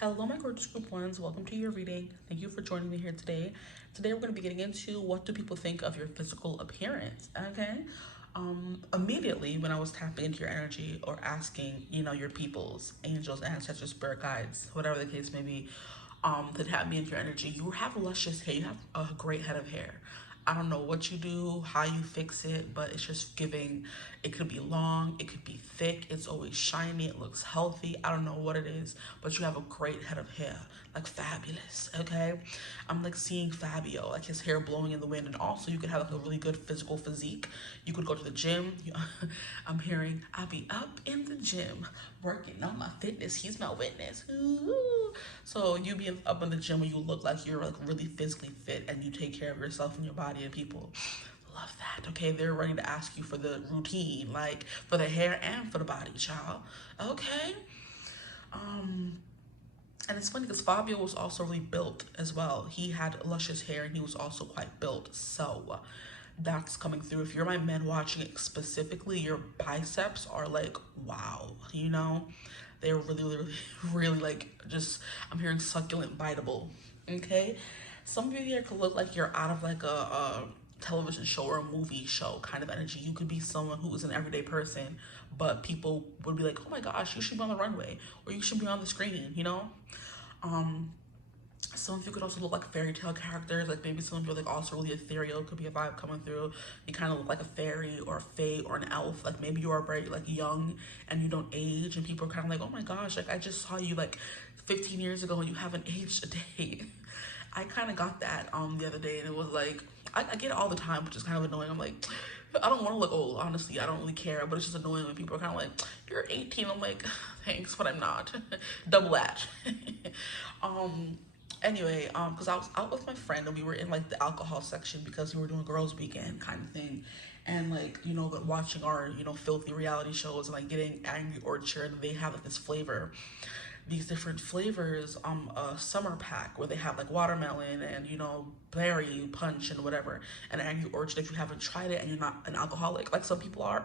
Hello, my gorgeous group ones. Welcome to your reading. Thank you for joining me here today. Today, we're going to be getting into what do people think of your physical appearance, okay? Immediately when I was tapping into your energy or asking, your peoples, angels, ancestors, spirit guides, whatever the case may be, to tap me into your energy, you have luscious hair. You have a great head of hair. I don't know what you do, how you fix it, but it's just giving. It could be long, it could be thick, it's always shiny, it looks healthy. I don't know what it is, but you have a great head of hair, like fabulous, okay? I'm like seeing Fabio, like his hair blowing in the wind, and also you could have like a really good physical physique. You could go to the gym. I'm hearing, I'll be up in the gym, working on my fitness. He's my witness. Ooh. So you be up in the gym where you look like you're like really physically fit and you take care of yourself and your body, and people love that. Okay, they're ready to ask you for the routine, like for the hair and for the body, child. Okay. And it's funny because Fabio was also really built as well. He had luscious hair and he was also quite built. So that's coming through. If you're my men watching it specifically, your biceps are like, wow, they're really, really, really like just, I'm hearing succulent, biteable. Okay. Some of you here could look like you're out of like a television show or a movie show kind of energy. You could be someone who is an everyday person, but people would be like, oh my gosh, you should be on the runway or you should be on the screen, Some of you could also look like fairy tale characters, like maybe some of you are like also really ethereal, could be a vibe coming through. You kind of look like a fairy or a fae or an elf, like maybe you are very like young and you don't age, and people are kind of like, oh my gosh, like I just saw you like 15 years ago and you haven't aged a day. I kind of got that the other day, and it was like, I get it all the time, which is kind of annoying. I'm like, I don't want to look old, honestly. I don't really care, but it's just annoying when people are kind of like, you're 18. I'm like, thanks, but I'm not. Double that. Anyway, because I was out with my friend and we were in like the alcohol section because we were doing girls weekend kind of thing, and like watching our filthy reality shows and like getting Angry Orchard. They have like this flavor, these different flavors, a summer pack where they have like watermelon and berry punch and whatever. And Angry Orchard, if you haven't tried it and you're not an alcoholic like some people are,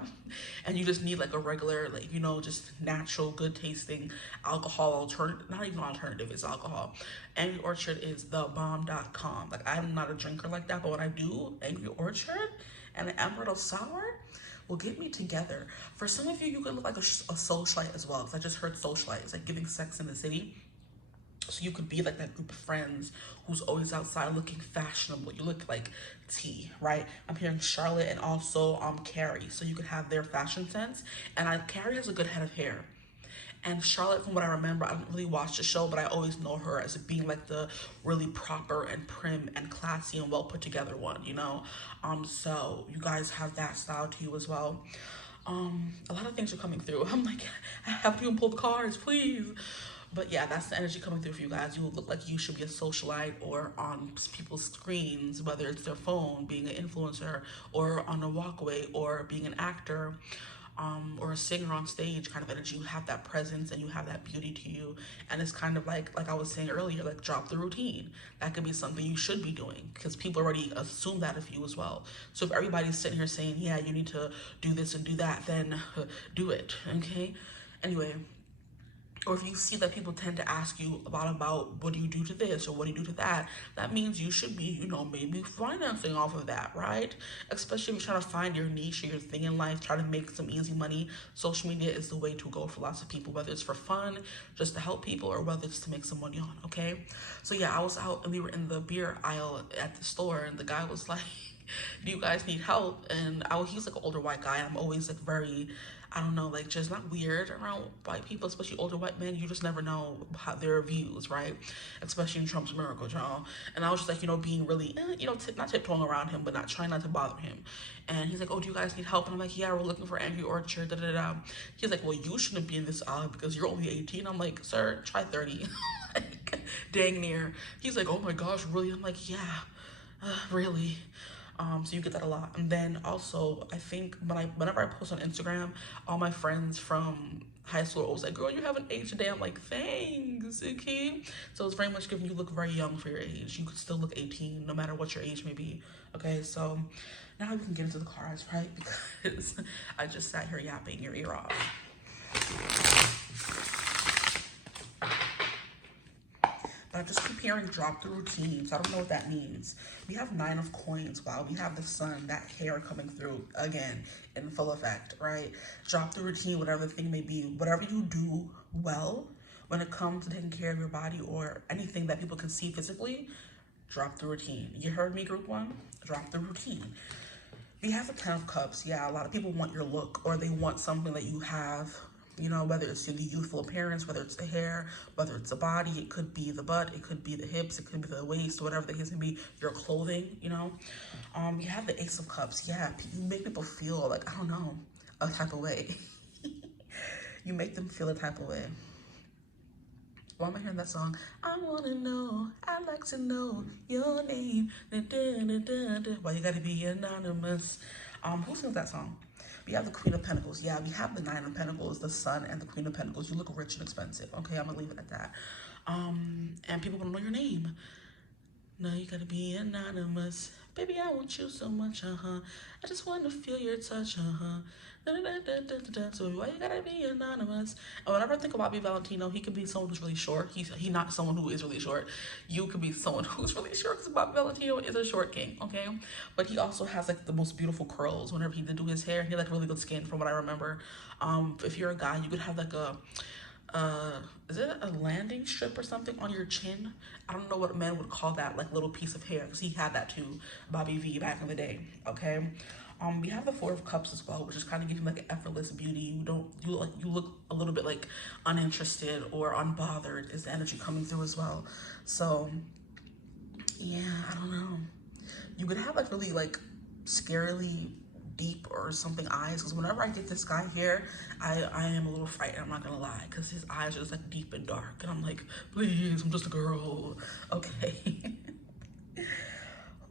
and you just need like a regular, like just natural good tasting alcohol alternative, not even alternative, it's alcohol. Angry Orchard is thebomb.com. Like, I'm not a drinker like that, but when I do, Angry Orchard and an amaretto sour will get me together. For some of you, you could look like a socialite as well, because I just heard socialite. It's like giving Sex in the City. So you could be like that group of friends who's always outside looking fashionable. You look like T, right? I'm hearing Charlotte and also Carrie. So you could have their fashion sense. And Carrie has a good head of hair. And Charlotte, from what I remember, I didn't really watch the show, but I always know her as being like the really proper and prim and classy and well put together one, So you guys have that style to you as well. A lot of things are coming through. I'm like, I haven't even pulled the cards, please. But yeah, that's the energy coming through for you guys. You will look like you should be a socialite or on people's screens, whether it's their phone, being an influencer, or on a walkway, or being an actor. Or a singer on stage kind of energy. You have that presence and you have that beauty to you, and it's kind of like I was saying earlier, like drop the routine. That could be something you should be doing because people already assume that of you as well. So if everybody's sitting here saying, yeah, you need to do this and do that, then do it. Okay. Anyway, or if you see that people tend to ask you about what do you do to this or what do you do to that, that means you should be, maybe financing off of that, right? Especially if you're trying to find your niche or your thing in life, try to make some easy money. Social media is the way to go for lots of people, whether it's for fun, just to help people, or whether it's to make some money on, okay? So yeah, I was out and we were in the beer aisle at the store, and the guy was like, do you guys need help? And he's like an older white guy, and I'm always like very, I don't know, like just not weird around white people, especially older white men. You just never know how their views, right? Especially in Trump's America, y'all. And I was just like, being really, not tiptoeing around him, but not trying not to bother him. And he's like, oh, do you guys need help? And I'm like, yeah, we're looking for Angry Orchard, da da da. He's like, well, you shouldn't be in this aisle because you're only 18. I'm like, sir, try 30. Like, dang near. He's like, oh my gosh, really? I'm like, yeah, really. So you get that a lot. And then also, I think whenever I post on Instagram, all my friends from high school are always like, girl, you haven't aged today. I'm like, thanks, okay? So it's very much giving you look very young for your age. You could still look 18 no matter what your age may be, okay? So now we can get into the cards, right? Because I just sat here yapping your ear off. But I just keep hearing drop the routine, so I don't know what that means. We have 9 of coins. Wow, we have the sun, that hair coming through again in full effect, right? Drop the routine, whatever the thing may be. Whatever you do well when it comes to taking care of your body or anything that people can see physically, drop the routine. You heard me, group 1? Drop the routine. We have the 10 of cups. Yeah, a lot of people want your look, or they want something that you have, you know, whether it's the youthful appearance, whether it's the hair, whether it's the body, it could be the butt, it could be the hips, it could be the waist, whatever the case may be, your clothing, you know. You have the Ace of Cups. Yeah, you make people feel like, I don't know, a type of way. You make them feel a type of way. Why am I hearing that song? I wanna know, I'd like to know your name. Da, da, da, da, da. Why you gotta be anonymous? Who sings that song? We have the Queen of Pentacles. Yeah, we have the 9 of Pentacles, the Sun, and the Queen of Pentacles. You look rich and expensive. Okay, I'm gonna leave it at that. And people wanna know your name. No, you gotta be anonymous. Baby, I want you so much, I just wanna feel your touch, So why you gotta be anonymous? And whenever I think about B. Valentino, he could be someone who's really short. He's not someone who is really short. You could be someone who's really short, because Bobby Valentino is a short king, okay? But he also has like the most beautiful curls whenever he did do his hair. He had like really good skin from what I remember. If you're a guy, you could have like a is it a landing strip or something on your chin? I don't know what men would call that, like little piece of hair, because he had that too, Bobby V, back in the day. Okay. We have the 4 of Cups as well, which is kind of giving like an effortless beauty. You look a little bit like uninterested or unbothered is the energy coming through as well. So yeah, I don't know. You could have like really like scarily deep or something eyes, because whenever I get this guy here, I am a little frightened, I'm not gonna lie, because his eyes are just like deep and dark, and I'm like, please, I'm just a girl, okay.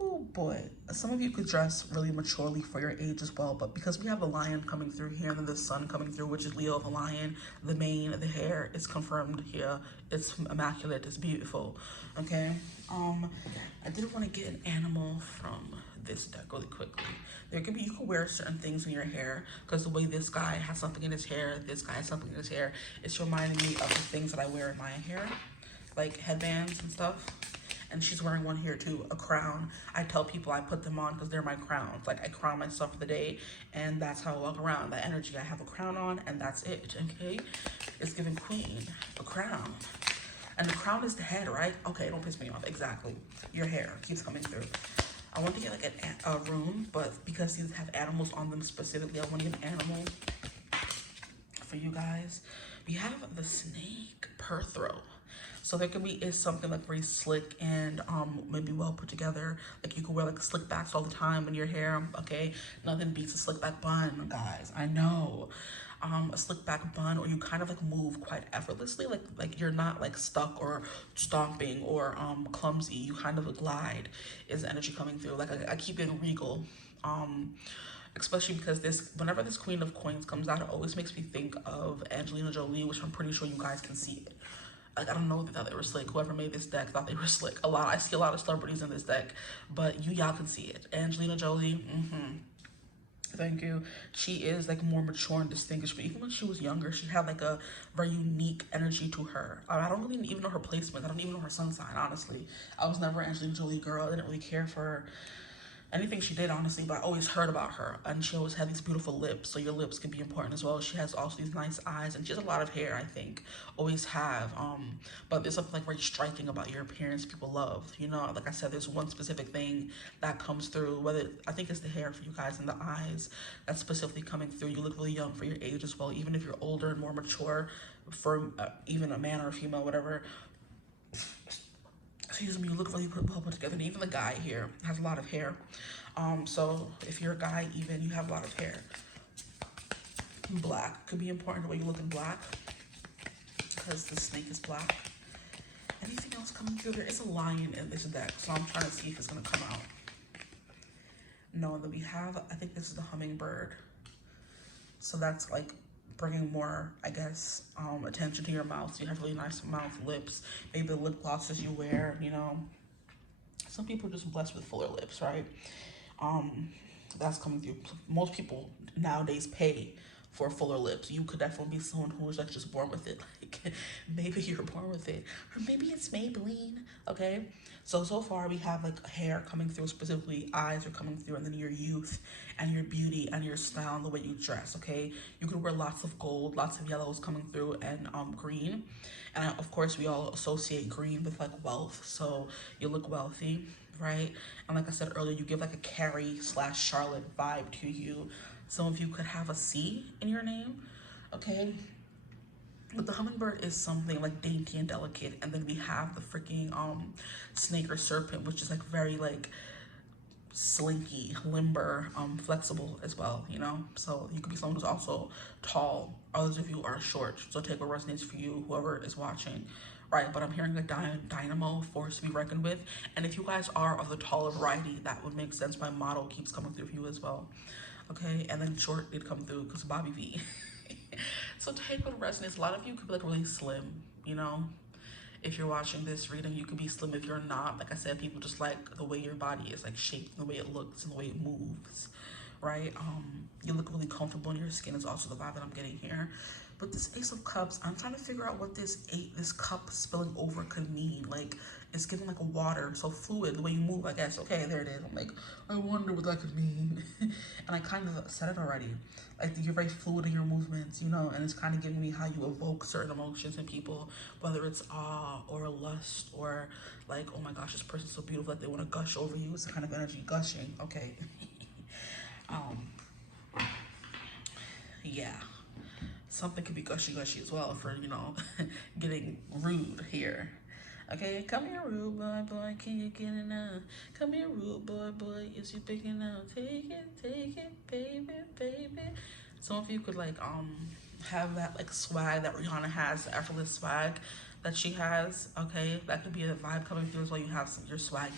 Oh boy, some of you could dress really maturely for your age as well, but because we have the Lion coming through here and then the Sun coming through, which is Leo the Lion, the mane, the hair is confirmed here. It's immaculate, it's beautiful, okay? I did want to get an animal from this deck really quickly. You could wear certain things in your hair, because the way this guy has something in his hair, this guy has something in his hair, it's reminding me of the things that I wear in my hair, like headbands and stuff. And she's wearing one here too, a crown. I tell people I put them on because they're my crowns. Like I crown myself for the day, and that's how I walk around. That energy, I have a crown on, and that's it, okay? It's giving queen, a crown. And the crown is the head, right? Okay, don't piss me off, exactly. Your hair keeps coming through. I want to get like a rune, but because these have animals on them specifically, I want to get an animal for you guys. We have the snake Perthro. So there could be is something like very slick and maybe well put together. Like you could wear like slick backs all the time in your hair, okay? Nothing beats a slick back bun, guys. I know. A slick back bun, or you kind of like move quite effortlessly, like you're not like stuck or stomping or clumsy. You kind of glide is the energy coming through. Like I keep getting regal. Especially because whenever this Queen of Coins comes out, it always makes me think of Angelina Jolie, which I'm pretty sure you guys can see it. Like, I don't know if they thought they were slick. Whoever made this deck thought they were slick. I see a lot of celebrities in this deck, but y'all can see it. Angelina Jolie, thank you. She is like more mature and distinguished, but even when she was younger, she had like a very unique energy to her. I don't really even know her placement. I don't even know her sun sign, honestly. I was never an Angelina Jolie girl. I didn't really care for anything she did, honestly, but I always heard about her, and she always had these beautiful lips, so your lips can be important as well. She has also these nice eyes, and she has a lot of hair, I think, always have, but there's something like very striking about your appearance people love, you know. Like I said, there's one specific thing that comes through, I think it's the hair for you guys and the eyes that's specifically coming through. You look really young for your age as well, even if you're older and more mature, for even a man or a female, whatever. Excuse me, you look really well put together. And even the guy here has a lot of hair. So if you're a guy, even, you have a lot of hair. Black could be important, the way you look in black, because the snake is black. Anything else coming through? There is a lion in this deck, so I'm trying to see if it's gonna come out. No, then we have, I think this is the hummingbird. So that's like bringing more, I guess, attention to your mouth. So you have really nice mouth, lips, maybe the lip glosses you wear, you know. Some people are just blessed with fuller lips, right? That's coming through. Most people nowadays pay for fuller lips. You could definitely be someone who is like just born with it. Like Maybe you're born with it, or maybe it's Maybelline. Okay, so far we have like hair coming through, specifically eyes are coming through, and then your youth and your beauty and your style and the way you dress. Okay, you could wear lots of gold, lots of yellows coming through, and green. And of course we all associate green with like wealth, so you look wealthy, right? And like I said earlier, you give like a Carrie / Charlotte vibe to you. Some of you could have a C in your name, okay? But the hummingbird is something like dainty and delicate, and then we have the freaking snake or serpent, which is like very like slinky, limber, flexible as well, you know? So you could be someone who's also tall. Others of you are short, so take what resonates for you, whoever is watching, right? But I'm hearing a dynamo, force to be reckoned with. And if you guys are of the taller variety, that would make sense. My model keeps coming through for you as well, okay? And then short did come through because Bobby V. So take what resonates. A lot of you could be like really slim, you know? If you're watching this reading, you could be slim. If you're not, like I said, people just like the way your body is like shaped, the way it looks and the way it moves, right? You look really comfortable in your skin is also the vibe that I'm getting here. But this Ace of Cups, I'm trying to figure out what this cup spilling over could mean. Like, it's giving like a water, so fluid, the way you move, I guess. Okay, there it is. I'm like, I wonder what that could mean. And I kind of said it already. Like, you're very fluid in your movements, you know, and it's kind of giving me how you evoke certain emotions in people, whether it's awe or lust or like, oh my gosh, this person's so beautiful that they want to gush over you. It's the kind of energy gushing, okay. Yeah. Something could be gushy as well for, you know, getting rude here. Okay, come here, rude boy, can you get enough? Come here, rude boy, is you big enough? Take it, baby. Some of you could like have that like swag that Rihanna has, the effortless swag that she has. Okay, that could be a vibe coming through as well. You have your swaggy.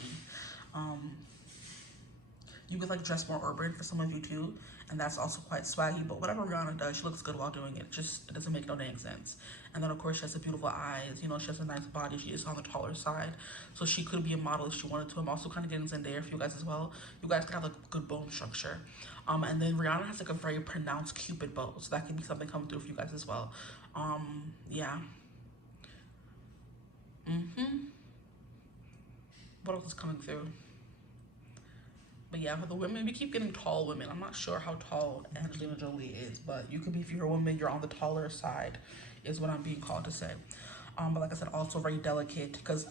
You could like dress more urban for some of you too, and that's also quite swaggy. But whatever Rihanna does, she looks good while doing it. It doesn't make no dang sense. And then of course she has the beautiful eyes. You know, she has a nice body. She is on the taller side, so she could be a model if she wanted to. I'm also kind of getting Zendaya for you guys as well. You guys could have like good bone structure. And then Rihanna has like a very pronounced Cupid bow, so that could be something coming through for you guys as well. Yeah. What else is coming through? But yeah, for the women, we keep getting tall women. I'm not sure how tall Angelina Jolie is, but you could be, if you're a woman, you're on the taller side, is what I'm being called to say. But like I said, also very delicate, because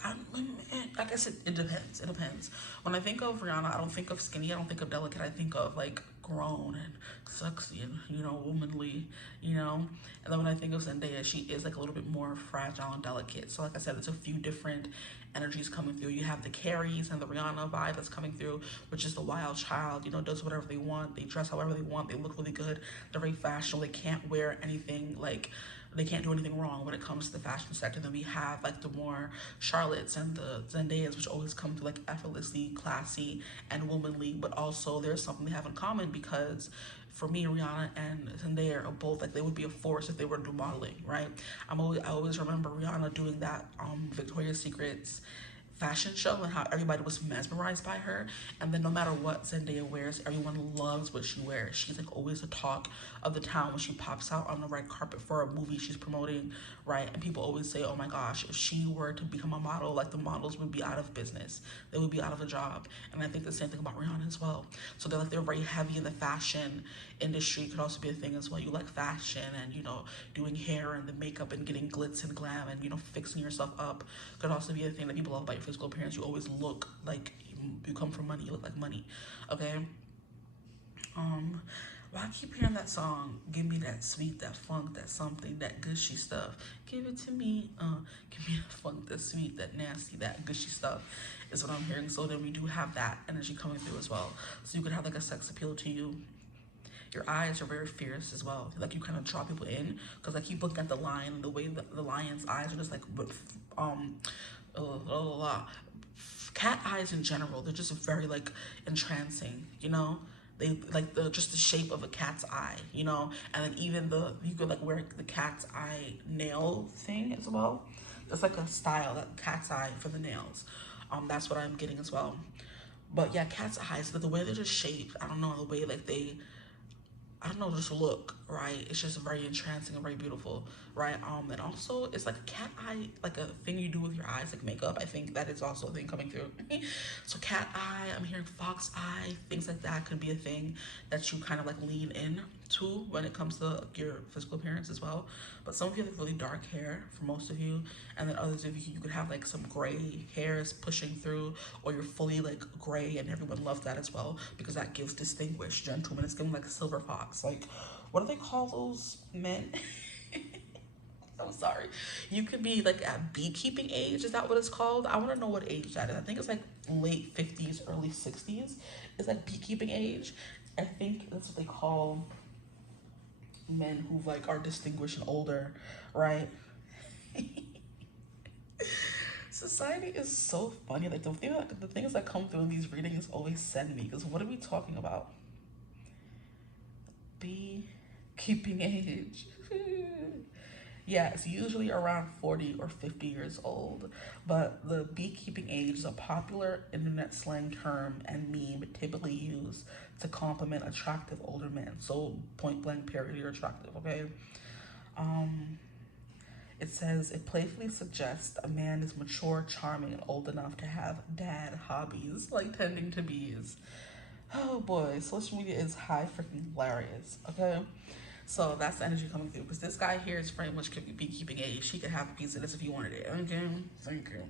like I said, it depends. It depends. When I think of Rihanna, I don't think of skinny. I don't think of delicate. I think of like grown and sexy and, you know, womanly, you know. And then when I think of Zendaya, she is like a little bit more fragile and delicate. So like I said, it's a few different energies coming through. You have the Carries and the Rihanna vibe that's coming through, which is the wild child, you know, does whatever they want. They dress however they want. They look really good. They're very fashionable. They can't wear anything like, they can't do anything wrong when it comes to the fashion sector. Then we have like the more Charlottes and the Zendayas, which always come to like effortlessly classy and womanly, but also there's something they have in common, because for me, Rihanna and Zendaya are both like, they would be a force if they were to do modeling, right? I always remember Rihanna doing that Victoria's Secret's fashion show and how everybody was mesmerized by her. And then no matter what Zendaya wears, everyone loves what she wears. She's like always the talk of the town when she pops out on the red carpet for a movie she's promoting, right? And people always say, oh my gosh, if she were to become a model, like the models would be out of business. They would be out of a job. And I think the same thing about Rihanna as well. So they're very heavy in the fashion industry. Could also be a thing as well. You like fashion and, you know, doing hair and the makeup and getting glitz and glam and, you know, fixing yourself up could also be a thing that people love about your physical appearance. You always look like you come from money. You look like money. Okay. Well, I keep hearing that song, give me that sweet, that funk, that something, that gushy stuff. Give it to me. Give me that funk, that sweet, that nasty, that gushy stuff is what I'm hearing. So then we do have that energy coming through as well. So you could have like a sex appeal to you. Your eyes are very fierce as well. Like you kind of draw people in, because I keep looking at the lion, the way the lion's eyes are just like, cat eyes in general, they're just very like entrancing, you know. They like just the shape of a cat's eye, you know. And then even you could like wear the cat's eye nail thing as well. It's like a style, that cat's eye for the nails. That's what I'm getting as well. But yeah, cat's eyes, the way they're just shaped, I don't know, the way like I don't know, just look, right? It's just very entrancing and very beautiful, right? And also it's like a cat eye, like a thing you do with your eyes, like makeup. I think that is also a thing coming through. So cat eye, I'm hearing fox eye, things like that could be a thing that you kind of like lean in to when it comes to your physical appearance as well. But some of you have really dark hair, for most of you, and then others of you could have like some gray hairs pushing through, or you're fully like gray, and everyone loves that as well because that gives distinguished gentleman. It's giving like a silver fox. Like, what do they call those men? I'm sorry. You could be like at beekeeping age. Is that what it's called? I want to know what age that is. I think it's like late 50s, early 60s. Is that beekeeping age? I think that's what they call men who like are distinguished and older, right? Society is so funny. Like the things that come through in these readings always send me, because what are we talking about? Beekeeping age. Yeah, it's usually around 40 or 50 years old, but the beekeeping age is a popular internet slang term and meme typically used to compliment attractive older men. So point blank period, you're attractive, okay? It says it playfully suggests a man is mature, charming, and old enough to have dad hobbies like tending to bees. Oh boy, social media is high freaking hilarious, okay? So that's the energy coming through, because this guy here is very much beekeeping age. He could have a piece of this if he wanted it. Okay, thank you.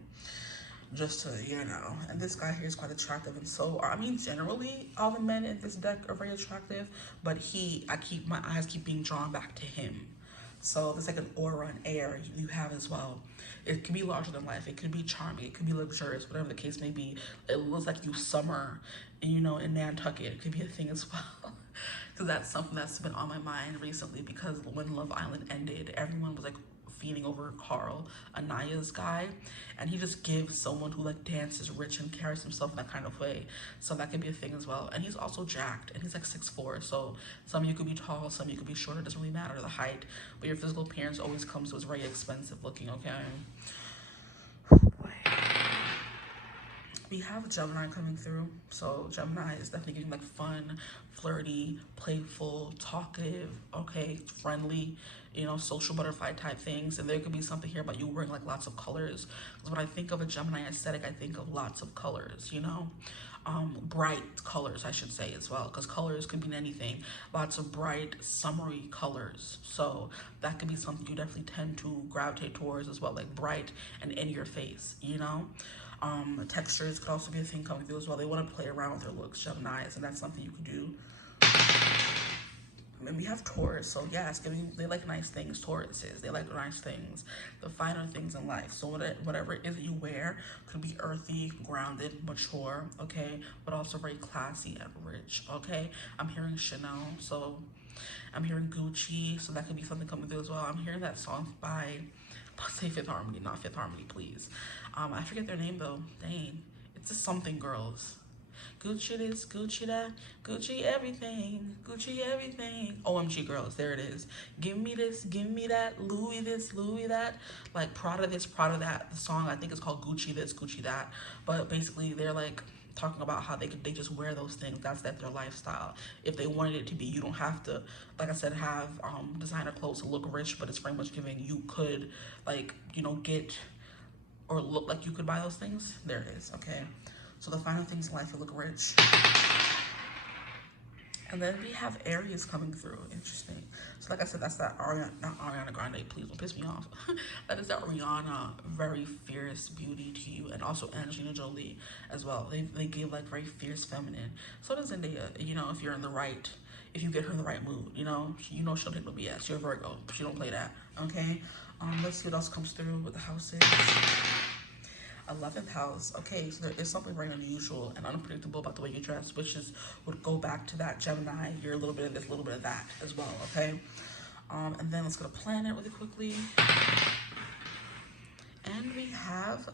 Just to, you know. And this guy here is quite attractive, and so, I mean, generally, all the men in this deck are very attractive, but my eyes keep being drawn back to him. So there's like an aura and air you have as well. It can be larger than life. It can be charming. It can be luxurious, whatever the case may be. It looks like you summer, you know, in Nantucket. It could be a thing as well. Because that's something that's been on my mind recently, because when Love Island ended, everyone was like fiending over Carl, Anaya's guy, and he just gives someone who like dances rich and carries himself in that kind of way. So that could be a thing as well. And he's also jacked, and he's like 6'4", so some of you could be tall, some of you could be shorter. It doesn't really matter the height, but your physical appearance always comes to, it's very expensive looking, okay? We have Gemini coming through. So Gemini is definitely getting like fun, flirty, playful, talkative, okay, friendly, you know, social butterfly type things. And there could be something here about you wearing like lots of colors. Because when I think of a Gemini aesthetic, I think of lots of colors, you know, bright colors, I should say, as well, because colors could mean anything. Lots of bright, summery colors. So that could be something you definitely tend to gravitate towards as well, like bright and in your face, you know. Textures could also be a thing coming through as well. They want to play around with their looks, Geminis, and that's something you could do. And we have Taurus, so yeah, it's giving, they like nice things. Tauruses, they like nice things, the finer things in life. So whatever it is that you wear could be earthy, grounded, mature, okay, but also very classy and rich, okay. I'm hearing Chanel, so I'm hearing Gucci, so that could be something coming through as well. I'm hearing that song by, I'll say Fifth Harmony, not Fifth Harmony, please. I forget their name though. Dang, it's just something girls. Gucci this, Gucci that, Gucci everything, Gucci everything. OMG girls, there it is. Give me this, give me that, Louis this, Louis that. Like Prada this, Prada that. The song I think is called Gucci this, Gucci that. But basically they're like talking about how they just wear those things. That's their lifestyle. If they wanted it to be, you don't have to, like I said, have designer clothes to look rich, but it's very much giving you could, like, you know, get or look like you could buy those things. There it is, okay. So the final things in life will look rich. And then we have Aries coming through. Interesting. So like I said, that's that not Ariana Grande, please don't piss me off. That is that Rihanna, very fierce beauty to you, and also Angelina Jolie as well. They give like very fierce feminine. So does Zendaya, you know, if you're in the right, if you get her in the right mood, you know she don't take no BS. You're a Virgo, she don't play that, okay? Let's see what else comes through with the houses. 11th house. Okay, so there is something very unusual and unpredictable about the way you dress, which would go back to that Gemini. You're a little bit of this, a little bit of that as well, okay? And then let's go to planet really quickly. And we have,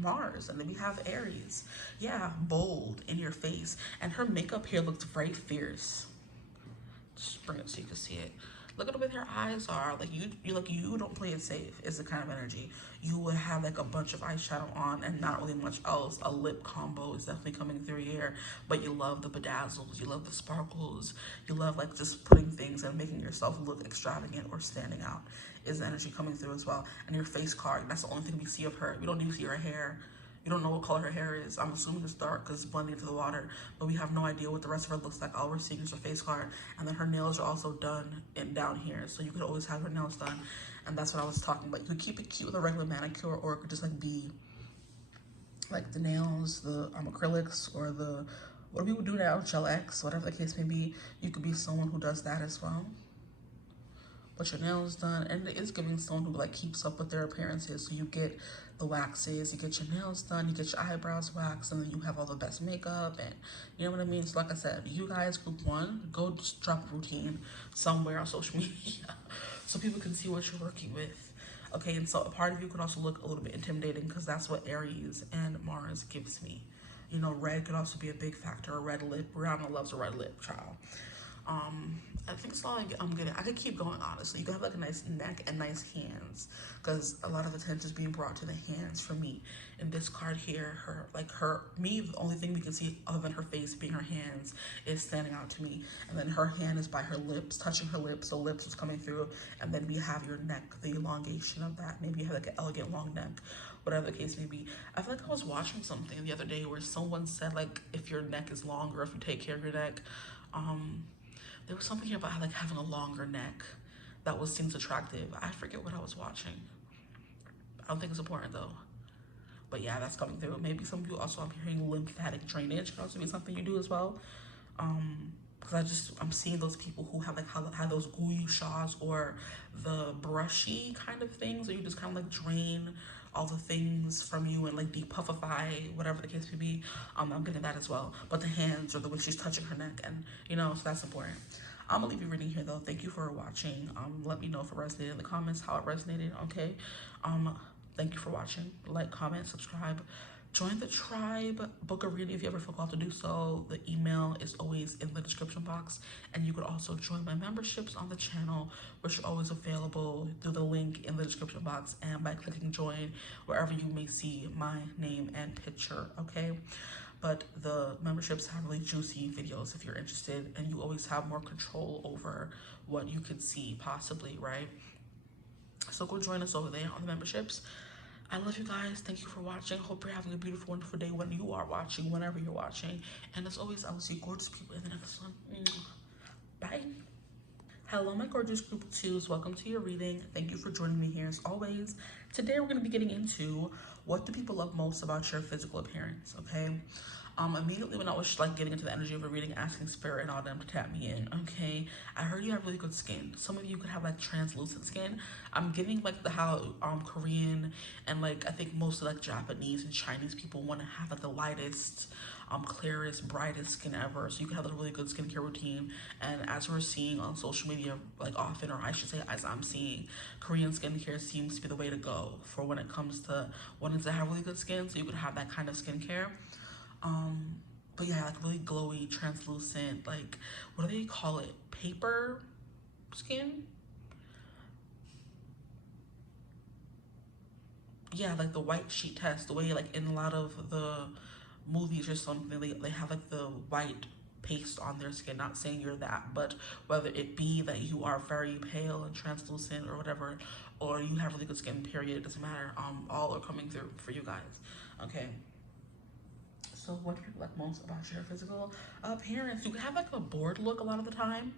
Mars. And then we have Aries. Yeah, bold, in your face. And her makeup here looks very fierce. Just bring it so you can see it. Look at the way her eyes are. Like you don't play it safe. Is the kind of energy you would have, like a bunch of eyeshadow on and not really much else. A lip combo is definitely coming through here, but you love the bedazzles, you love the sparkles, you love like just putting things and making yourself look extravagant or standing out. Is the energy coming through as well? And your face card. That's the only thing we see of her. We don't even see her hair. You don't know what color her hair is. I'm assuming it's dark because it's blending into the water, but we have no idea what the rest of her looks like. All we're seeing is her face card, and then her nails are also done in down here, so you could always have her nails done, and that's what I was talking about. You could keep it cute with a regular manicure, or it could just like be like the nails, the acrylics, or the what do people do now, Gel X, whatever the case may be. You could be someone who does that as well. But your nails done, and it is giving someone who like keeps up with their appearances. So you get the waxes, you get your nails done, you get your eyebrows waxed, and then you have all the best makeup, and you know what I mean. So like I said, you guys, group one, go just drop a routine somewhere on social media so people can see what you're working with. Okay, and so a part of you could also look a little bit intimidating because that's what Aries and Mars gives me. You know, red could also be a big factor. A red lip. Rihanna loves a red lip, child. I think that's all I'm getting. I could keep going, honestly. You can have like a nice neck and nice hands, because a lot of attention is being brought to the hands for me. In this card here, the only thing we can see other than her face being her hands is standing out to me. And then her hand is by her lips, touching her lips, so lips is coming through. And then we have your neck, the elongation of that. Maybe you have like an elegant long neck, whatever the case may be. I feel like I was watching something the other day where someone said like if your neck is longer, if you take care of your neck, there was something here about like having a longer neck that seems attractive. I forget what I was watching. I don't think it's important though. But yeah, that's coming through. Maybe some of you also, I'm hearing lymphatic drainage could also be something you do as well. Because I'm seeing those people who have like have those 𝐓𝐈𝐿𝐿 or the brushy kind of things, where you just kind of like drain all the things from you and like depuffify, whatever the case may be. I'm getting that as well. But the hands, or the way she's touching her neck, and you know, so that's important. I'm gonna leave you reading here though. Thank you for watching. Let me know if it resonated in the comments, how it resonated. Okay. Thank you for watching. Like, comment, subscribe. Join the tribe, book a reading if you ever feel called to do so. The email is always in the description box. And you could also join my memberships on the channel, which are always available through the link in the description box and by clicking join wherever you may see my name and picture, okay? But the memberships have really juicy videos if you're interested, and you always have more control over what you can see possibly, right? So go join us over there on the memberships. I love you guys. Thank you for watching. Hope you're having a beautiful, wonderful day when you are watching, whenever you're watching. And as always, I will see gorgeous people in the next one. Bye. Hello, my gorgeous group of twos. Welcome to your reading. Thank you for joining me here as always. Today, we're going to be getting into what do people love most about your physical appearance, okay? Immediately when I was like getting into the energy of a reading, asking spirit and all them to tap me in, okay? I heard you have really good skin. Some of you could have like translucent skin. I'm getting like how Korean and like I think most of like Japanese and Chinese people want to have like the lightest, clearest, brightest skin ever. So you can have a really good skincare routine. And as we're seeing on social media, like often, or I should say as I'm seeing, Korean skincare seems to be the way to go for when it comes to wanting to have really good skin. So you could have that kind of skincare. But yeah, like really glowy, translucent, like, what do they call it? Paper skin? Yeah, like the white sheet test, the way like in a lot of the movies or something, they have like the white paste on their skin. Not saying you're that, but whether it be that you are very pale and translucent or whatever, or you have really good skin, period, it doesn't matter. All are coming through for you guys, okay? So what do people like most about your physical appearance? You have like a bored look a lot of the time.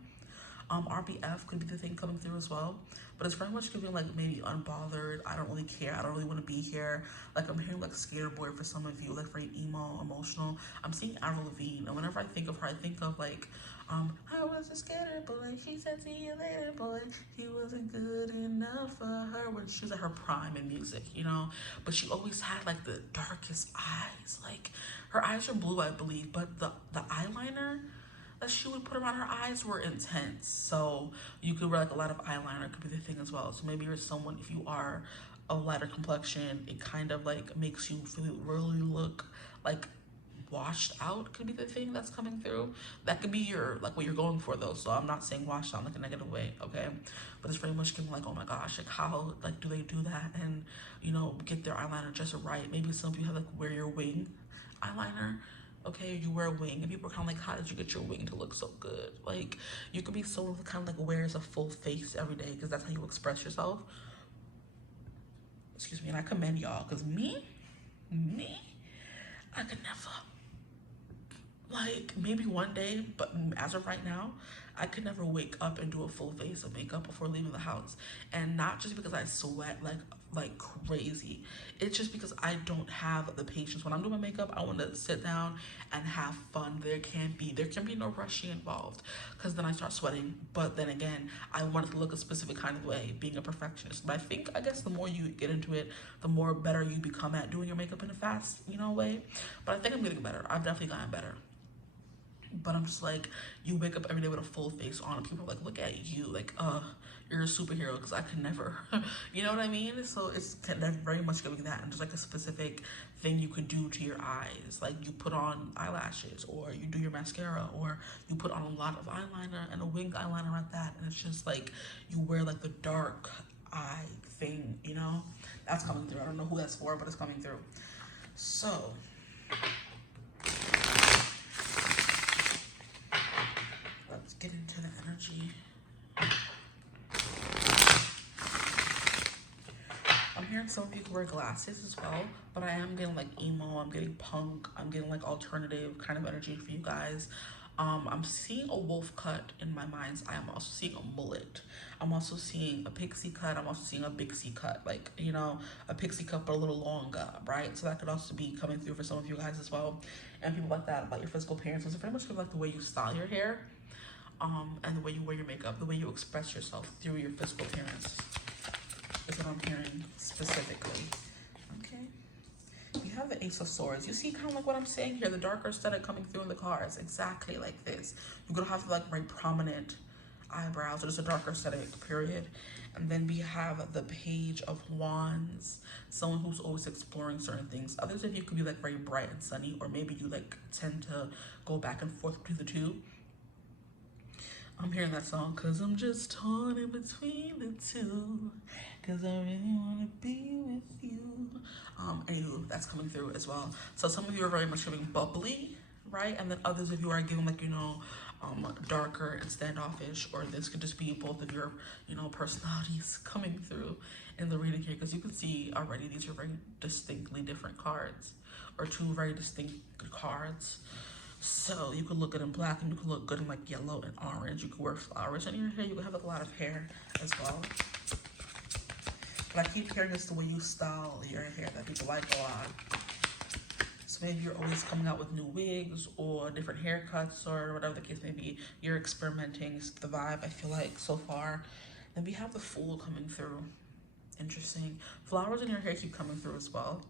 RBF could be the thing coming through as well, but it's very much giving like maybe unbothered. I don't really care. I don't really want to be here. Like I'm hearing like scared boy for some of you, like very emo, emotional. I'm seeing Avril Lavigne, and whenever I think of her, I think of like, I was a scared boy. She said, "See you later, boy." He wasn't good enough for her when she was at her prime in music, you know. But she always had like the darkest eyes. Like her eyes are blue, I believe, but the eyeliner that she would put around her eyes were intense. So you could wear like a lot of eyeliner, could be the thing as well. So maybe you're someone, if you are a lighter complexion, it kind of like makes you really look like washed out could be the thing that's coming through. That could be your, like, what you're going for though. So I'm not saying washed out in like a negative way, okay? But it's very much giving like, oh my gosh, like how like do they do that and, you know, get their eyeliner just right. Maybe some people have like wear your wing eyeliner. Okay, you wear a wing and people are kind of like, how did you get your wing to look so good? Like, you could be someone who kind of like wears a full face every day because that's how you express yourself. Excuse me. And I commend y'all, because me, I could never. Like, maybe one day, but as of right now, I could never wake up and do a full face of makeup before leaving the house. And not just because I sweat like crazy. It's just because I don't have the patience. When I'm doing my makeup, I want to sit down and have fun. There can be no rushing involved, because then I start sweating. But then again, I want it to look a specific kind of way, being a perfectionist. But I guess the more you get into it, the more better you become at doing your makeup in a fast, you know, way. But I think I'm getting better. I've definitely gotten better. But I'm just like, you wake up every day with a full face on and people are like, look at you, like, you're a superhero, because I could never. You know what I mean? So it's kind of very much giving that, and just like a specific thing you could do to your eyes. Like, you put on eyelashes, or you do your mascara, or you put on a lot of eyeliner and a wing eyeliner at that, and it's just like you wear like the dark eye thing, you know? That's coming through. I don't know who that's for, but it's coming through. So let's get into the energy. I'm hearing some people wear glasses as well, but I am getting like emo, I'm getting punk, I'm getting like alternative kind of energy for you guys. I'm seeing a wolf cut in my mind's eye. I'm also seeing a mullet. I'm also seeing a pixie cut. I'm also seeing a Bixie cut, like, you know, a pixie cut but a little longer, right? So that could also be coming through for some of you guys as well. And people like that about your physical appearance. It's very much like the way you style your hair, and the way you wear your makeup, the way you express yourself through your physical appearance is what I'm hearing specifically. Okay. You have the Ace of Swords. You see kind of like what I'm saying here, the darker aesthetic coming through in the cards, exactly like this. You're gonna have like very prominent eyebrows, or just a darker aesthetic, period. And then we have the Page of Wands, someone who's always exploring certain things. Others of you could be like very bright and sunny, or maybe you like tend to go back and forth between the two. I'm hearing that song, cause I'm just torn in between the two, cause I really wanna be with you. Anywho, that's coming through as well. So some of you are very much giving bubbly, right? And then others of you are giving like, you know, darker and standoffish, or this could just be both of your, you know, personalities coming through in the reading here, because you can see already these are very distinctly different cards, or two very distinct cards. So you could look good in black, and you could look good in like yellow and orange. You could wear flowers in your hair. You could have like, a lot of hair as well. But I keep hearing it's the way you style your hair that people like a lot. So maybe you're always coming out with new wigs or different haircuts, or whatever the case may be. You're experimenting. It's the vibe I feel like so far. Then we have the Fool coming through. Interesting. Flowers in your hair keep coming through as well.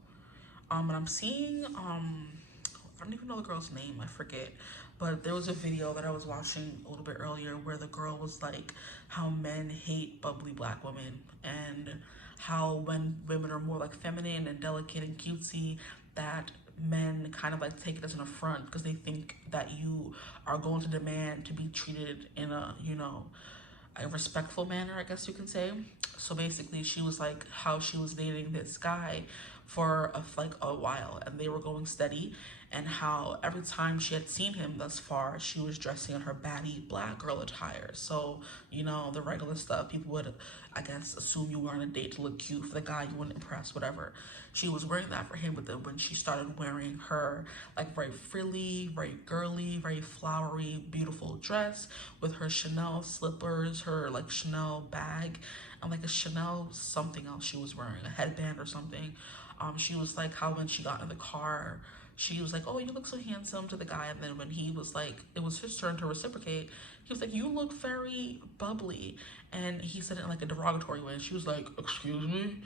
And I'm seeing I don't even know the girl's name, I forget. But there was a video that I was watching a little bit earlier where the girl was like, how men hate bubbly black women, and how when women are more like feminine and delicate and cutesy, that men kind of like take it as an affront, because they think that you are going to demand to be treated in a, you know, a respectful manner, I guess you can say. So basically she was like how she was dating this guy for like a while, and they were going steady, and how every time she had seen him thus far, she was dressing in her baddie black girl attire. So, you know, the regular stuff people would, I guess, assume you were on a date to look cute for the guy you wouldn't impress, whatever. She was wearing that for him, but then when she started wearing her like very frilly, very girly, very flowery, beautiful dress with her Chanel slippers, her like Chanel bag, and like a Chanel something else she was wearing, a headband or something. She was like how when she got in the car, she was like, oh, you look so handsome to the guy. And then when he was like, it was his turn to reciprocate, he was like, you look very bubbly. And he said it in like a derogatory way. And she was like, excuse me?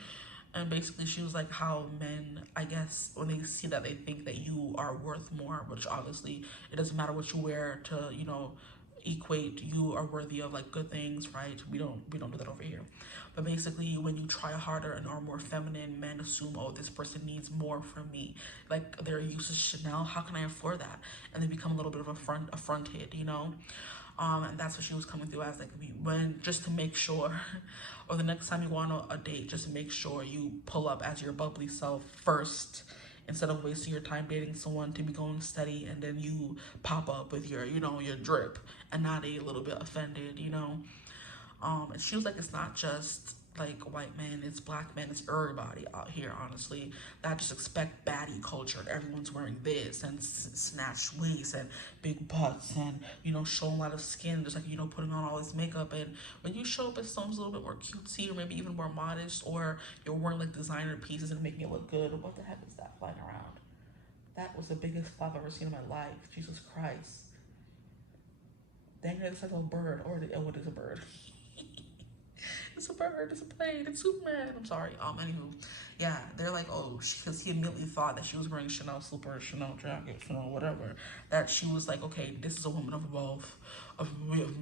And basically she was like how men, I guess, when they see that, they think that you are worth more, which obviously it doesn't matter what you wear to, you know, equate you are worthy of like good things, right? We don't do that over here. But basically, when you try harder and are more feminine, men assume, oh, this person needs more from me. Like they're used to Chanel, how can I afford that? And they become a little bit of affronted, you know. And that's what she was coming through as, like, when, just to make sure, or the next time you go on a date, just to make sure you pull up as your bubbly self first, instead of wasting your time dating someone to be going steady, and then you pop up with your, you know, your drip, and not a little bit offended, you know. And she was like, it's not just like white men, it's black men, it's everybody out here, honestly, that just expect baddie culture. Everyone's wearing this and snatched waists and big butts and, you know, showing a lot of skin, just like, you know, putting on all this makeup. And when you show up as someone's a little bit more cutesy, or maybe even more modest, or you're wearing like designer pieces and making it look good, what the heck is that flying around? That was the biggest fly I've ever seen in my life. Jesus Christ. Dang it, it's like a bird, or what is a bird? It's a bird, it's a plane, it's Superman. I'm sorry. Anywho, yeah, they're like, oh, because he immediately thought that she was wearing Chanel slippers, Chanel jacket, Chanel whatever. That she was like, okay, this is a woman of wealth, of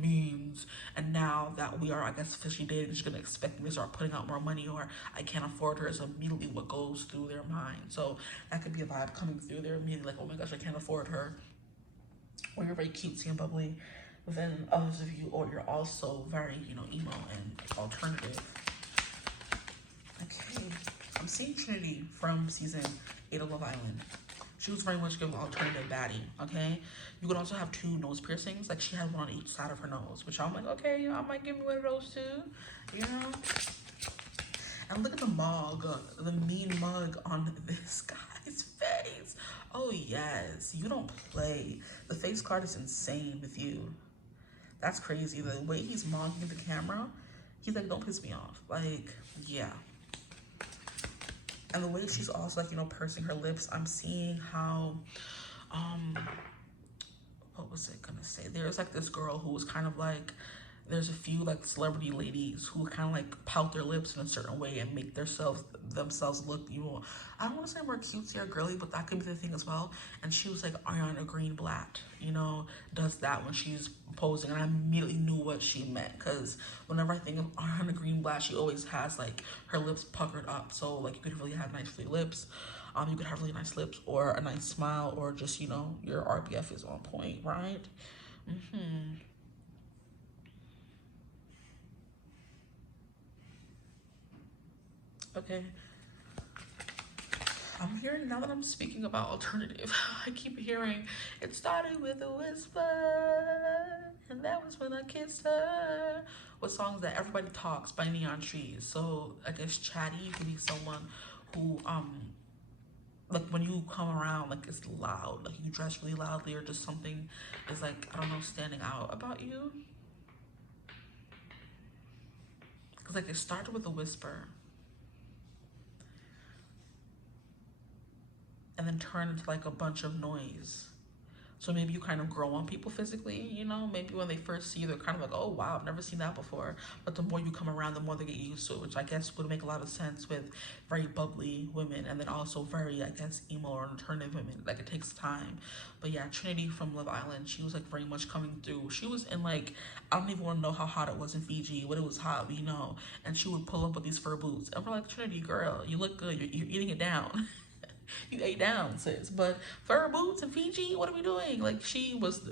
means, and now that we are, I guess, officially dating, she's gonna expect me to start putting out more money, or I can't afford her. Is immediately what goes through their mind. So that could be a vibe coming through. They're immediately like, oh my gosh, I can't afford her. Or you're very cutesy and bubbly. But then others of you, or you're also very, you know, emo and alternative. Okay, I'm seeing Trinity from season 8 of Love Island. She was very much giving alternative baddie, okay? You could also have 2 nose piercings. Like, she had one on each side of her nose, which I'm like, okay, you know, I might give me one of those too, you know? And look at the mug, the mean mug on this guy's face. Oh, yes, you don't play. The face card is insane with you. That's crazy. The way he's mocking the camera, he's like, don't piss me off. Like, yeah. And the way she's also, like, you know, pursing her lips, I'm seeing how, what was I gonna say? There's like this girl who was kind of like, there's a few like celebrity ladies who kind of like pout their lips in a certain way and make themselves look, you know, I don't want to say more cutesy or girly, but that could be the thing as well. And she was like, Ariana Greenblatt, you know, does that when she's posing, and I immediately knew what she meant, because whenever I think of Ariana Greenblatt, she always has like her lips puckered up. So like, you could really have nice free lips, you could have really nice lips, or a nice smile, or just, you know, your RBF is on point, right? Okay. I'm hearing, now that I'm speaking about alternative, I keep hearing, it started with a whisper, and that was when I kissed her. What song is that? Everybody Talks by Neon Trees. So I guess Chatty could be someone who, like, when you come around, like, it's loud, like you dress really loudly, or just something is like, I don't know, standing out about you. Because like, it started with a whisper, and then turn into like a bunch of noise. So maybe you kind of grow on people physically, you know? Maybe when they first see you, they're kind of like, oh, wow, I've never seen that before. But the more you come around, the more they get used to it, which I guess would make a lot of sense with very bubbly women, and then also very, I guess, emo or alternative women. Like, it takes time. But yeah, Trinity from Love Island, she was like very much coming through. She was in like, I don't even want to know how hot it was in Fiji, but it was hot, you know? And she would pull up with these fur boots. And we're like, Trinity, girl, you look good. You're eating it down. You ate down, sis. But fur boots in Fiji, what are we doing? Like, she was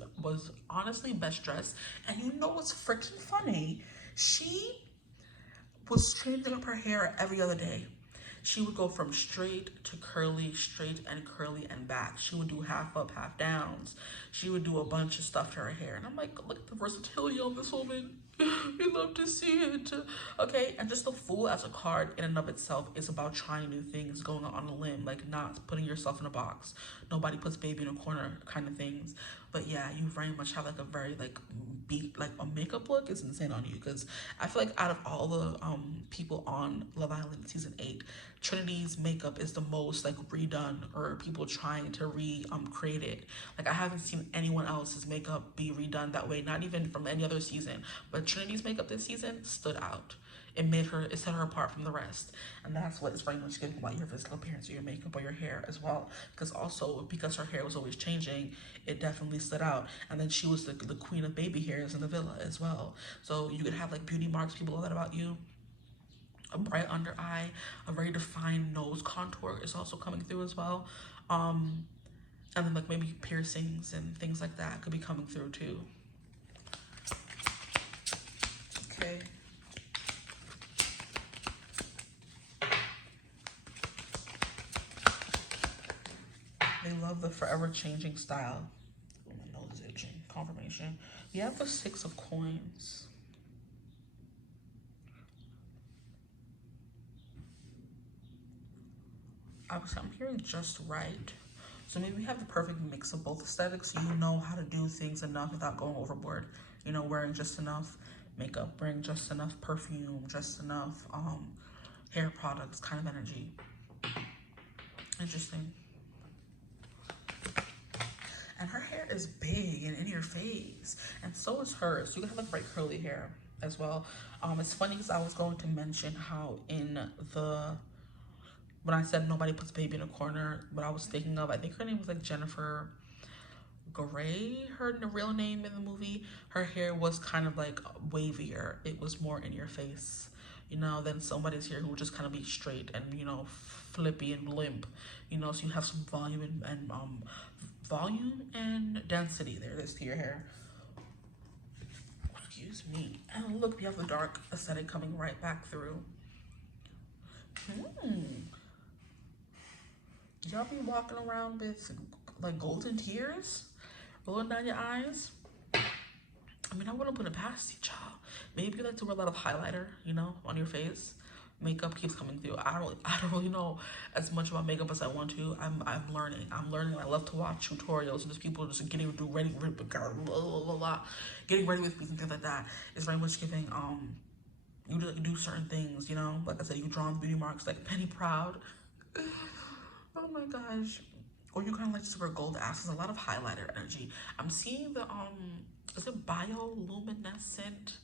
honestly best dressed. And you know what's freaking funny? She was changing up her hair every other day. She would go from straight to curly, straight and curly and back. She would do half up, half downs. She would do a bunch of stuff to her hair. And I'm like, look at the versatility on this woman. You love to see it. Okay, and just the fool as a card in and of itself is about trying new things, going on a limb, like not putting yourself in a box. Nobody puts baby in a corner kind of things. But yeah, you very much have like a very like a makeup look is insane on you, because I feel like out of all the people on Love Island season 8, Trinity's makeup is the most like redone, or people trying to create it. Like, I haven't seen anyone else's makeup be redone that way, not even from any other season. But Trinity's makeup this season stood out. It set her apart from the rest. And that's what is very much good about your physical appearance, or your makeup, or your hair as well. Because her hair was always changing, it definitely stood out. And then she was the queen of baby hair. hair is in the villa as well. So you could have like beauty marks, people love that about you. A bright under eye, a very defined nose contour is also coming through as well. And then like maybe piercings and things like that could be coming through too. Okay. They love the forever changing style. Oh, my nose is itching. Confirmation. We have the 6 of coins. Obviously, I'm hearing just right. So maybe we have the perfect mix of both aesthetics. So you know how to do things enough without going overboard. You know, wearing just enough makeup, wearing just enough perfume, just enough hair products kind of energy. Interesting. And her hair is big and in your face, and so is hers. You can have like bright curly hair as well. It's funny because I was going to mention how when I said nobody puts baby in a corner, what I was thinking of, I think her name was like Jennifer Grey, her real name in the movie. Her hair was kind of like wavier. It was more in your face, you know, than somebody's here who would just kind of be straight and, you know, flippy and limp, you know, so you have some volume and density there is to your hair. Excuse me. And look, we have the dark aesthetic coming right back through. Y'all be walking around with like golden tears rolling down your eyes? I mean, I wouldn't put it past you, child. Maybe you like to wear a lot of highlighter, you know, on your face. Makeup keeps coming through. I don't really know as much about makeup as I want to. I'm learning. I love to watch tutorials and just people just getting ready with getting ready with me and things like that. It's very much giving you do certain things, you know. Like I said, you draw on the beauty marks like Penny Proud. Oh my gosh. Or you kind of like just wear gold asses, a lot of highlighter energy. I'm seeing the is it bioluminescent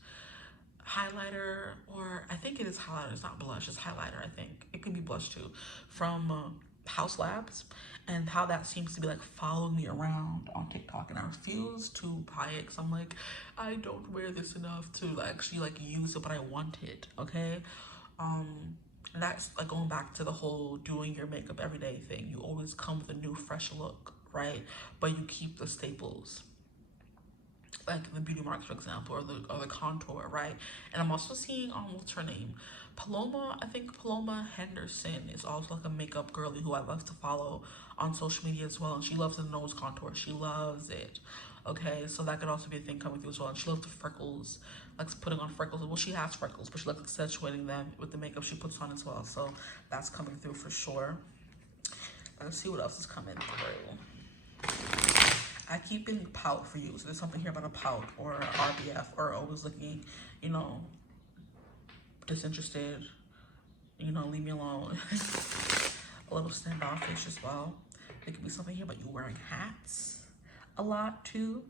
highlighter, or I think it is highlighter. It's not blush, it's highlighter. I think it could be blush too, from House Labs, and how that seems to be like following me around on TikTok, and I refuse to buy it because I'm like, I don't wear this enough to actually like use it, but I want it. Okay. And that's like going back to the whole doing your makeup every day thing. You always come with a new fresh look, right? But you keep the staples, like the beauty marks, for example, or the contour, right? And I'm also seeing what's her name, Paloma. I think Paloma Henderson is also like a makeup girly who I love to follow on social media as well, and she loves the nose contour. She loves it. Okay, so that could also be a thing coming through as well. And she loves the freckles, likes putting on freckles. Well, she has freckles, but she likes accentuating them with the makeup she puts on as well. So that's coming through for sure. Let's see what else is coming through. I keep getting pout for you. So there's something here about a pout or RBF, or always looking, you know, disinterested, you know, leave me alone. A little standoffish as well. There could be something here about you wearing hats a lot too.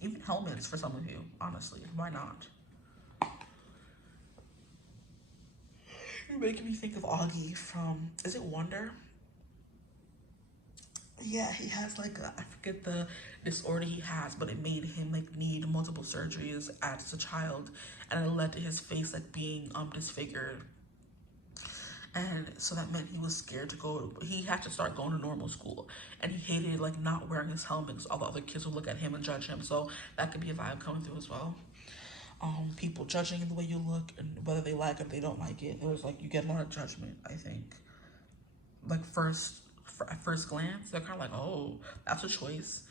Even helmets for some of you, honestly. Why not? You're making me think of Augie from, is it Wonder? Yeah, he has like I forget the disorder he has, but it made him like need multiple surgeries as a child, and it led to his face like being disfigured. And so that meant he was scared to go. He had to start going to normal school, and he hated like not wearing his helmet because all the other kids would look at him and judge him. So that could be a vibe coming through as well. People judging the way you look and whether they like it, if they don't like it. It was like you get a lot of judgment, I think. Like at first glance, they're kind of like, oh, that's a choice,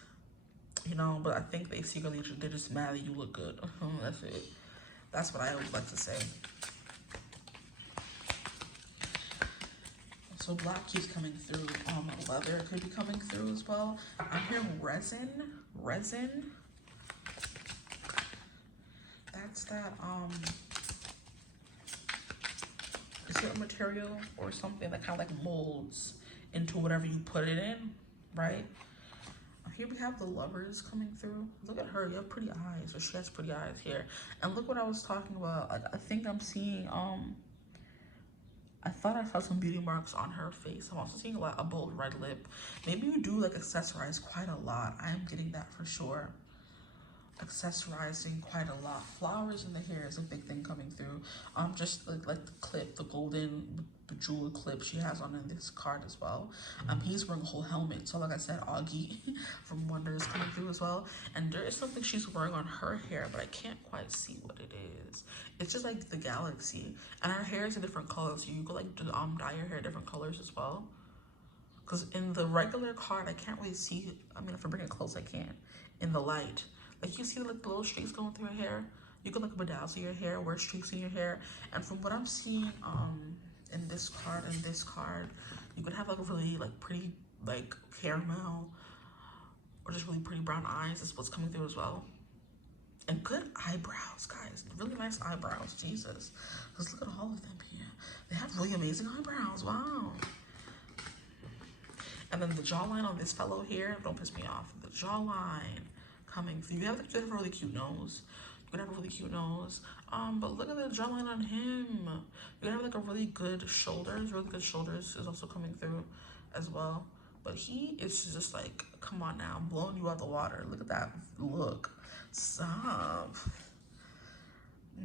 you know. But I think they secretly they're just mad that you look good. That's it. That's what I always like to say. So black keeps coming through. Leather could be coming through as well. I'm hearing resin. That's that, is it a material or something that kind of like molds into whatever you put it in, right? Here we have the Lovers coming through. Look at her, you have pretty eyes, or she has pretty eyes here. And look what I was talking about. I think I'm seeing, I thought I saw some beauty marks on her face. I'm also seeing a bold red lip. Maybe you do like accessorize quite a lot. I am getting that for sure. accessorizing quite a lot. Flowers in the hair is a big thing coming through. Just like the clip, the golden bejeweled clip she has on in this card as well. He's wearing a whole helmet. So like I said, Augie from Wonder is coming through as well. And there is something she's wearing on her hair, but I can't quite see what it is. It's just like the galaxy. And her hair is a different color, so you could like dye your hair different colors as well. Because in the regular card, I can't really see. I mean, if I bring it close, I can. In the light, like you see like the little streaks going through your hair. You can like bedazzle your hair, wear streaks in your hair. And from what I'm seeing, in this card and this card, you could have like a really like pretty like caramel or just really pretty brown eyes. Is what's coming through as well. And good eyebrows, guys. Really nice eyebrows. Jesus, because look at all of them here. They have really amazing eyebrows. Wow. And then the jawline on this fellow here, don't piss me off. The jawline coming through. You have a really cute nose. You could have a really cute nose. But look at the jawline on him. You could have like a really good shoulders. Really good shoulders is also coming through as well. But he is just like, come on now, I'm blowing you out the water. Look at that look. Stop.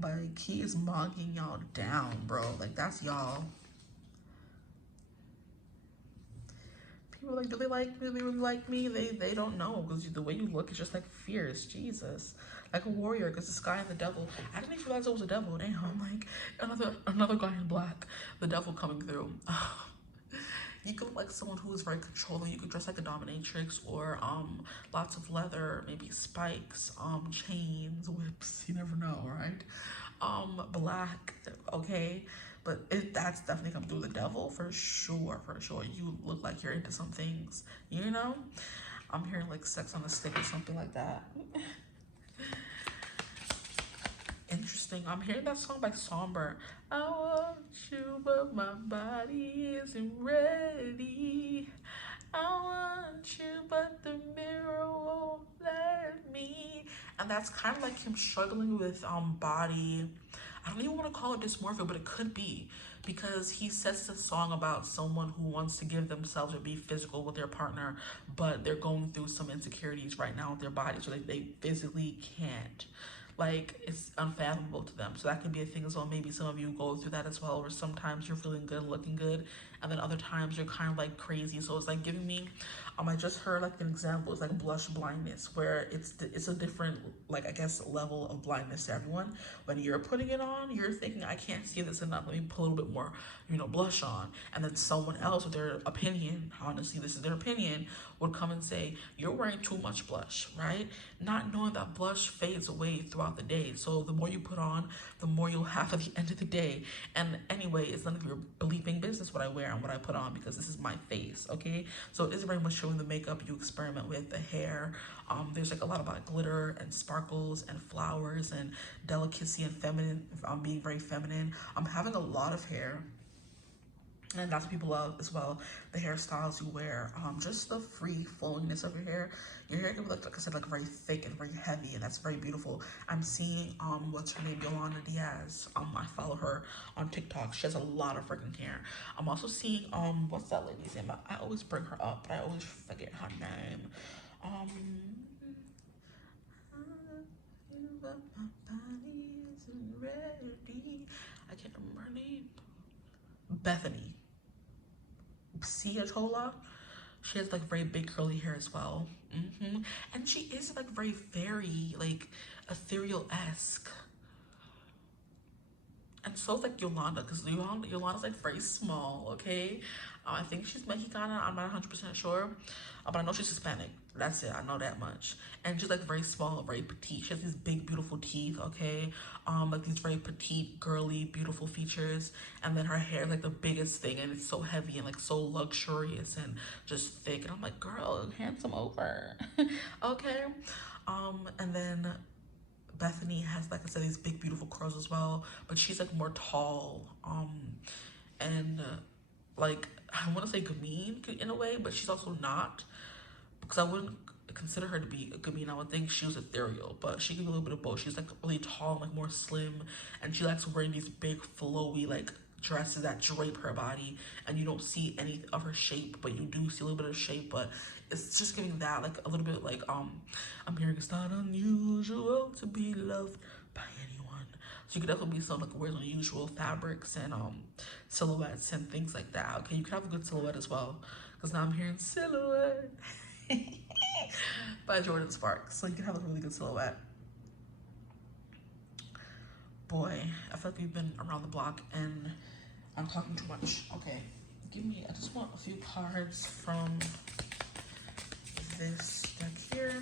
Like, he is mogging y'all down, bro. Like, that's y'all. People like, do they like me? Do they really like me? They don't know, because the way you look is just like fierce. Jesus, like a warrior. Because this guy and the devil, I didn't even realize it was a devil. Damn, I'm like another guy in black, the devil coming through. You could look like someone who is very controlling. You could dress like a dominatrix, or lots of leather, maybe spikes, chains, whips. You never know, right? Black, okay. But that's definitely come through. The devil, for sure, for sure. You look like you're into some things, you know? I'm hearing like Sex on a Stick or something like that. Interesting. I'm hearing that song by Somber. I want you, but my body isn't ready. I want you, but the mirror won't let me. And that's kind of like him struggling with body. I don't even want to call it dysmorphia, but it could be, because he says a song about someone who wants to give themselves or be physical with their partner, but they're going through some insecurities right now with their body, so they physically can't. Like, it's unfathomable to them. So that could be a thing as well. Maybe some of you go through that as well, where sometimes you're feeling good, looking good, and then other times you're kind of like crazy. So it's like giving me, I just heard like an example. It's like blush blindness, where it's a different, like, I guess, level of blindness to everyone. When you're putting it on, you're thinking, I can't see this enough, let me put a little bit more, blush on. And then someone else with their opinion, honestly, this is their opinion, would come and say, you're wearing too much blush, right? Not knowing that blush fades away throughout the day. So the more you put on, the more you'll have at the end of the day. And anyway, it's none of your bleeping business what I wear and what I put on, because this is my face, okay? So it is very much showing the makeup you experiment with, the hair. There's like a lot about glitter and sparkles and flowers and delicacy and feminine, being very feminine. I'm having a lot of hair. And that's what people love as well, the hairstyles you wear, just the free flowingness of your hair. Your hair can be, like I said, like very thick and very heavy, and that's very beautiful. I'm seeing, what's her name, Yolanda Diaz. I follow her on TikTok. She has a lot of freaking hair. I'm also seeing, what's that lady's name? I always bring her up, but I always forget her name. I can't remember her name. Bethany. Sia. She has like very big curly hair as well. And she is like very fairy, like ethereal-esque. And so is like Yolanda, because Yolanda's like very small, okay? I think she's Mexicana, I'm not 100% sure. But I know she's Hispanic. That's it, I know that much. And she's like very small, very petite. She has these big, beautiful teeth, okay? Like these very petite, girly, beautiful features. And then her hair is like the biggest thing, and it's so heavy and like so luxurious and just thick. And I'm like, girl, handsome over, okay? And then Bethany has, like I said, these big, beautiful curls as well, but she's like more tall, like, I want to say Gamine in a way, but she's also not, because I wouldn't consider her to be a Gamine. I would think she was ethereal, but she can be a little bit of both. She's like really tall and like more slim, and she likes wearing these big flowy like dresses that drape her body, and you don't see any of her shape, but you do see a little bit of shape. But it's just giving that like a little bit like I'm hearing it's not unusual to be loved by anyone. So you could definitely be someone like wears unusual fabrics and silhouettes and things like that. Okay, you could have a good silhouette as well, because now I'm hearing silhouette by Jordan Sparks. So you can have a really good silhouette. Boy, I feel like we've been around the block and I'm talking too much. Okay, I just want a few cards from this deck here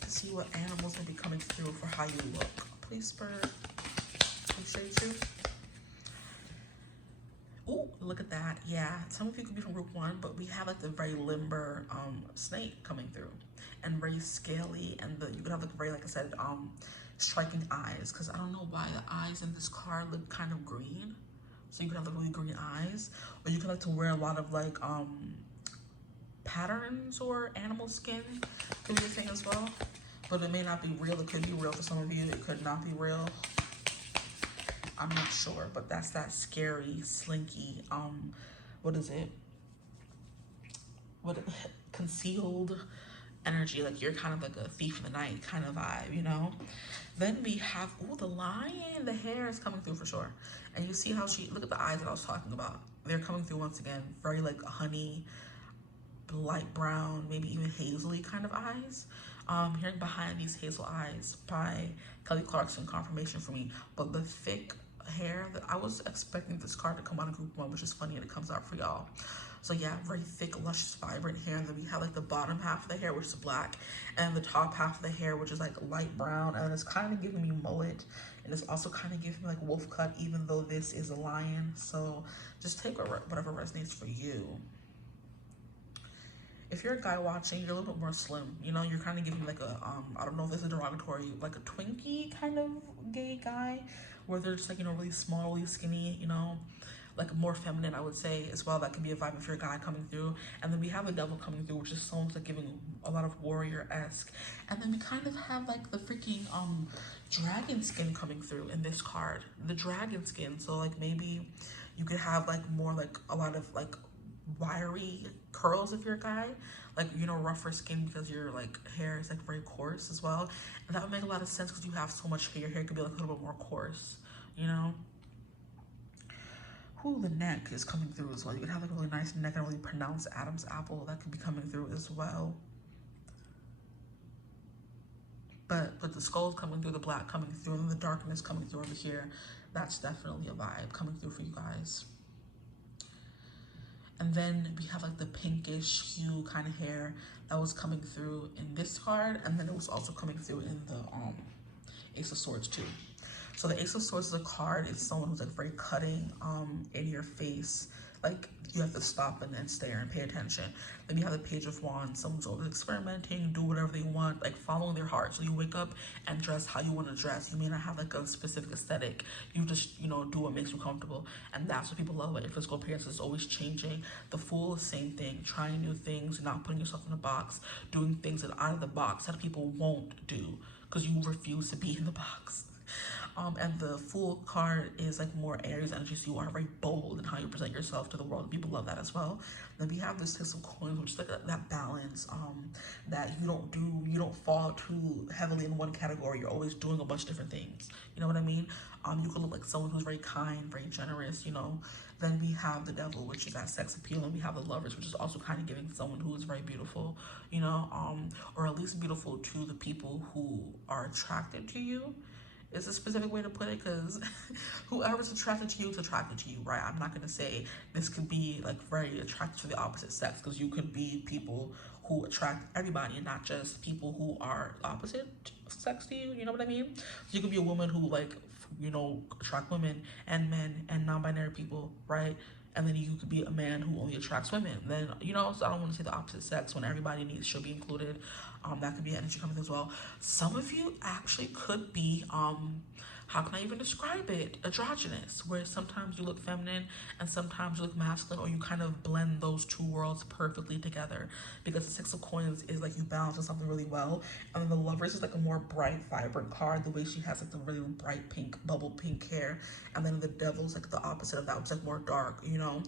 to see what animals may be coming through for how you look. Please, Spirit. Appreciate you. Oh, look at that. Yeah, some of you could be from group 1, but we have like the very limber snake coming through and very scaly, and you could have like very, like I said, striking eyes, because I don't know why the eyes in this card look kind of green. So you could have like really green eyes, or you could like to wear a lot of like patterns or animal skin could be a thing as well. But it may not be real. It could be real for some of you. It could not be real. I'm not sure, but that's that scary, slinky, what is it? Concealed energy, like you're kind of like a thief in the night kind of vibe, you know? Then we have, ooh, the lion, the hair is coming through for sure. And you see how look at the eyes that I was talking about. They're coming through once again, very like honey, light brown, maybe even hazily kind of eyes. Hearing behind these hazel eyes by Kelly Clarkson, confirmation for me. But the thick hair, that I was expecting this card to come out of group 1, which is funny, and it comes out for y'all. So yeah, very thick, luscious, vibrant hair. And then we have like the bottom half of the hair, which is black, and the top half of the hair, which is like light brown, and it's kind of giving me mullet, and it's also kind of giving me like wolf cut, even though this is a lion. So just take whatever resonates for you. If you're a guy watching, you're a little bit more slim, you know, you're kind of giving like a, I don't know if this is derogatory, like a Twinkie kind of gay guy, where they're just like, you know, really small, really skinny, you know, like more feminine, I would say as well. That can be a vibe if you're a guy coming through. And then we have the devil coming through, which is someone's like giving a lot of warrior-esque. And then we kind of have like the freaking dragon skin coming through in this card, the dragon skin. So like maybe you could have like more like a lot of like wiry curls if you're a guy, like, you know, rougher skin because your like hair is like very coarse as well. And that would make a lot of sense because you have so much hair. Your hair could be like a little bit more coarse, you know. Ooh, the neck is coming through as well. You could have like a really nice neck and a really pronounced Adam's apple that could be coming through as well. But the skull's coming through, the black coming through, and the darkness coming through over here. That's definitely a vibe coming through for you guys. And then we have like the pinkish hue kind of hair that was coming through in this card, and then it was also coming through in the Ace of Swords too. So the Ace of Swords is a card. It's someone who's like very cutting in your face. Like you have to stop and stare and pay attention. Then you have the Page of Wands. Someone's always experimenting, do whatever they want, like following their heart. So you wake up and dress how you want to dress. You may not have like a specific aesthetic. You just, you know, do what makes you comfortable. And that's what people love. Like your physical appearance is always changing. The Fool, same thing. Trying new things, not putting yourself in a box, doing things that are out of the box that people won't do because you refuse to be in the box. And the Fool card is like more Aries energy, so you are very bold in how you present yourself to the world. People love that as well. Then we have this Six of Coins, which is like that balance, that you don't fall too heavily in one category. You're always doing a bunch of different things. You know what I mean? You could look like someone who's very kind, very generous, you know. Then we have the Devil, which is that sex appeal, and we have the Lovers, which is also kind of giving someone who is very beautiful, you know, or at least beautiful to the people who are attracted to you. It's a specific way to put it, because whoever's attracted to you is attracted to you, right? I'm not going to say this could be like very attracted to the opposite sex, because you could be people who attract everybody and not just people who are opposite sex to you, you know what I mean? So you could be a woman who, like, you know, attract women and men and non-binary people, right? And then you could be a man who only attracts women. Then, you know, so I don't want to say the opposite sex when everybody should be included. That could be energy coming as well. Some of you actually could be, how can I even describe it? Androgynous, where sometimes you look feminine and sometimes you look masculine, or you kind of blend those two worlds perfectly together. Because the Six of Coins is like you balance something really well. And then the Lovers is like a more bright, vibrant card. The way she has like the really bright pink, bubble pink hair. And then the Devil's like the opposite of that, which is like more dark, you know.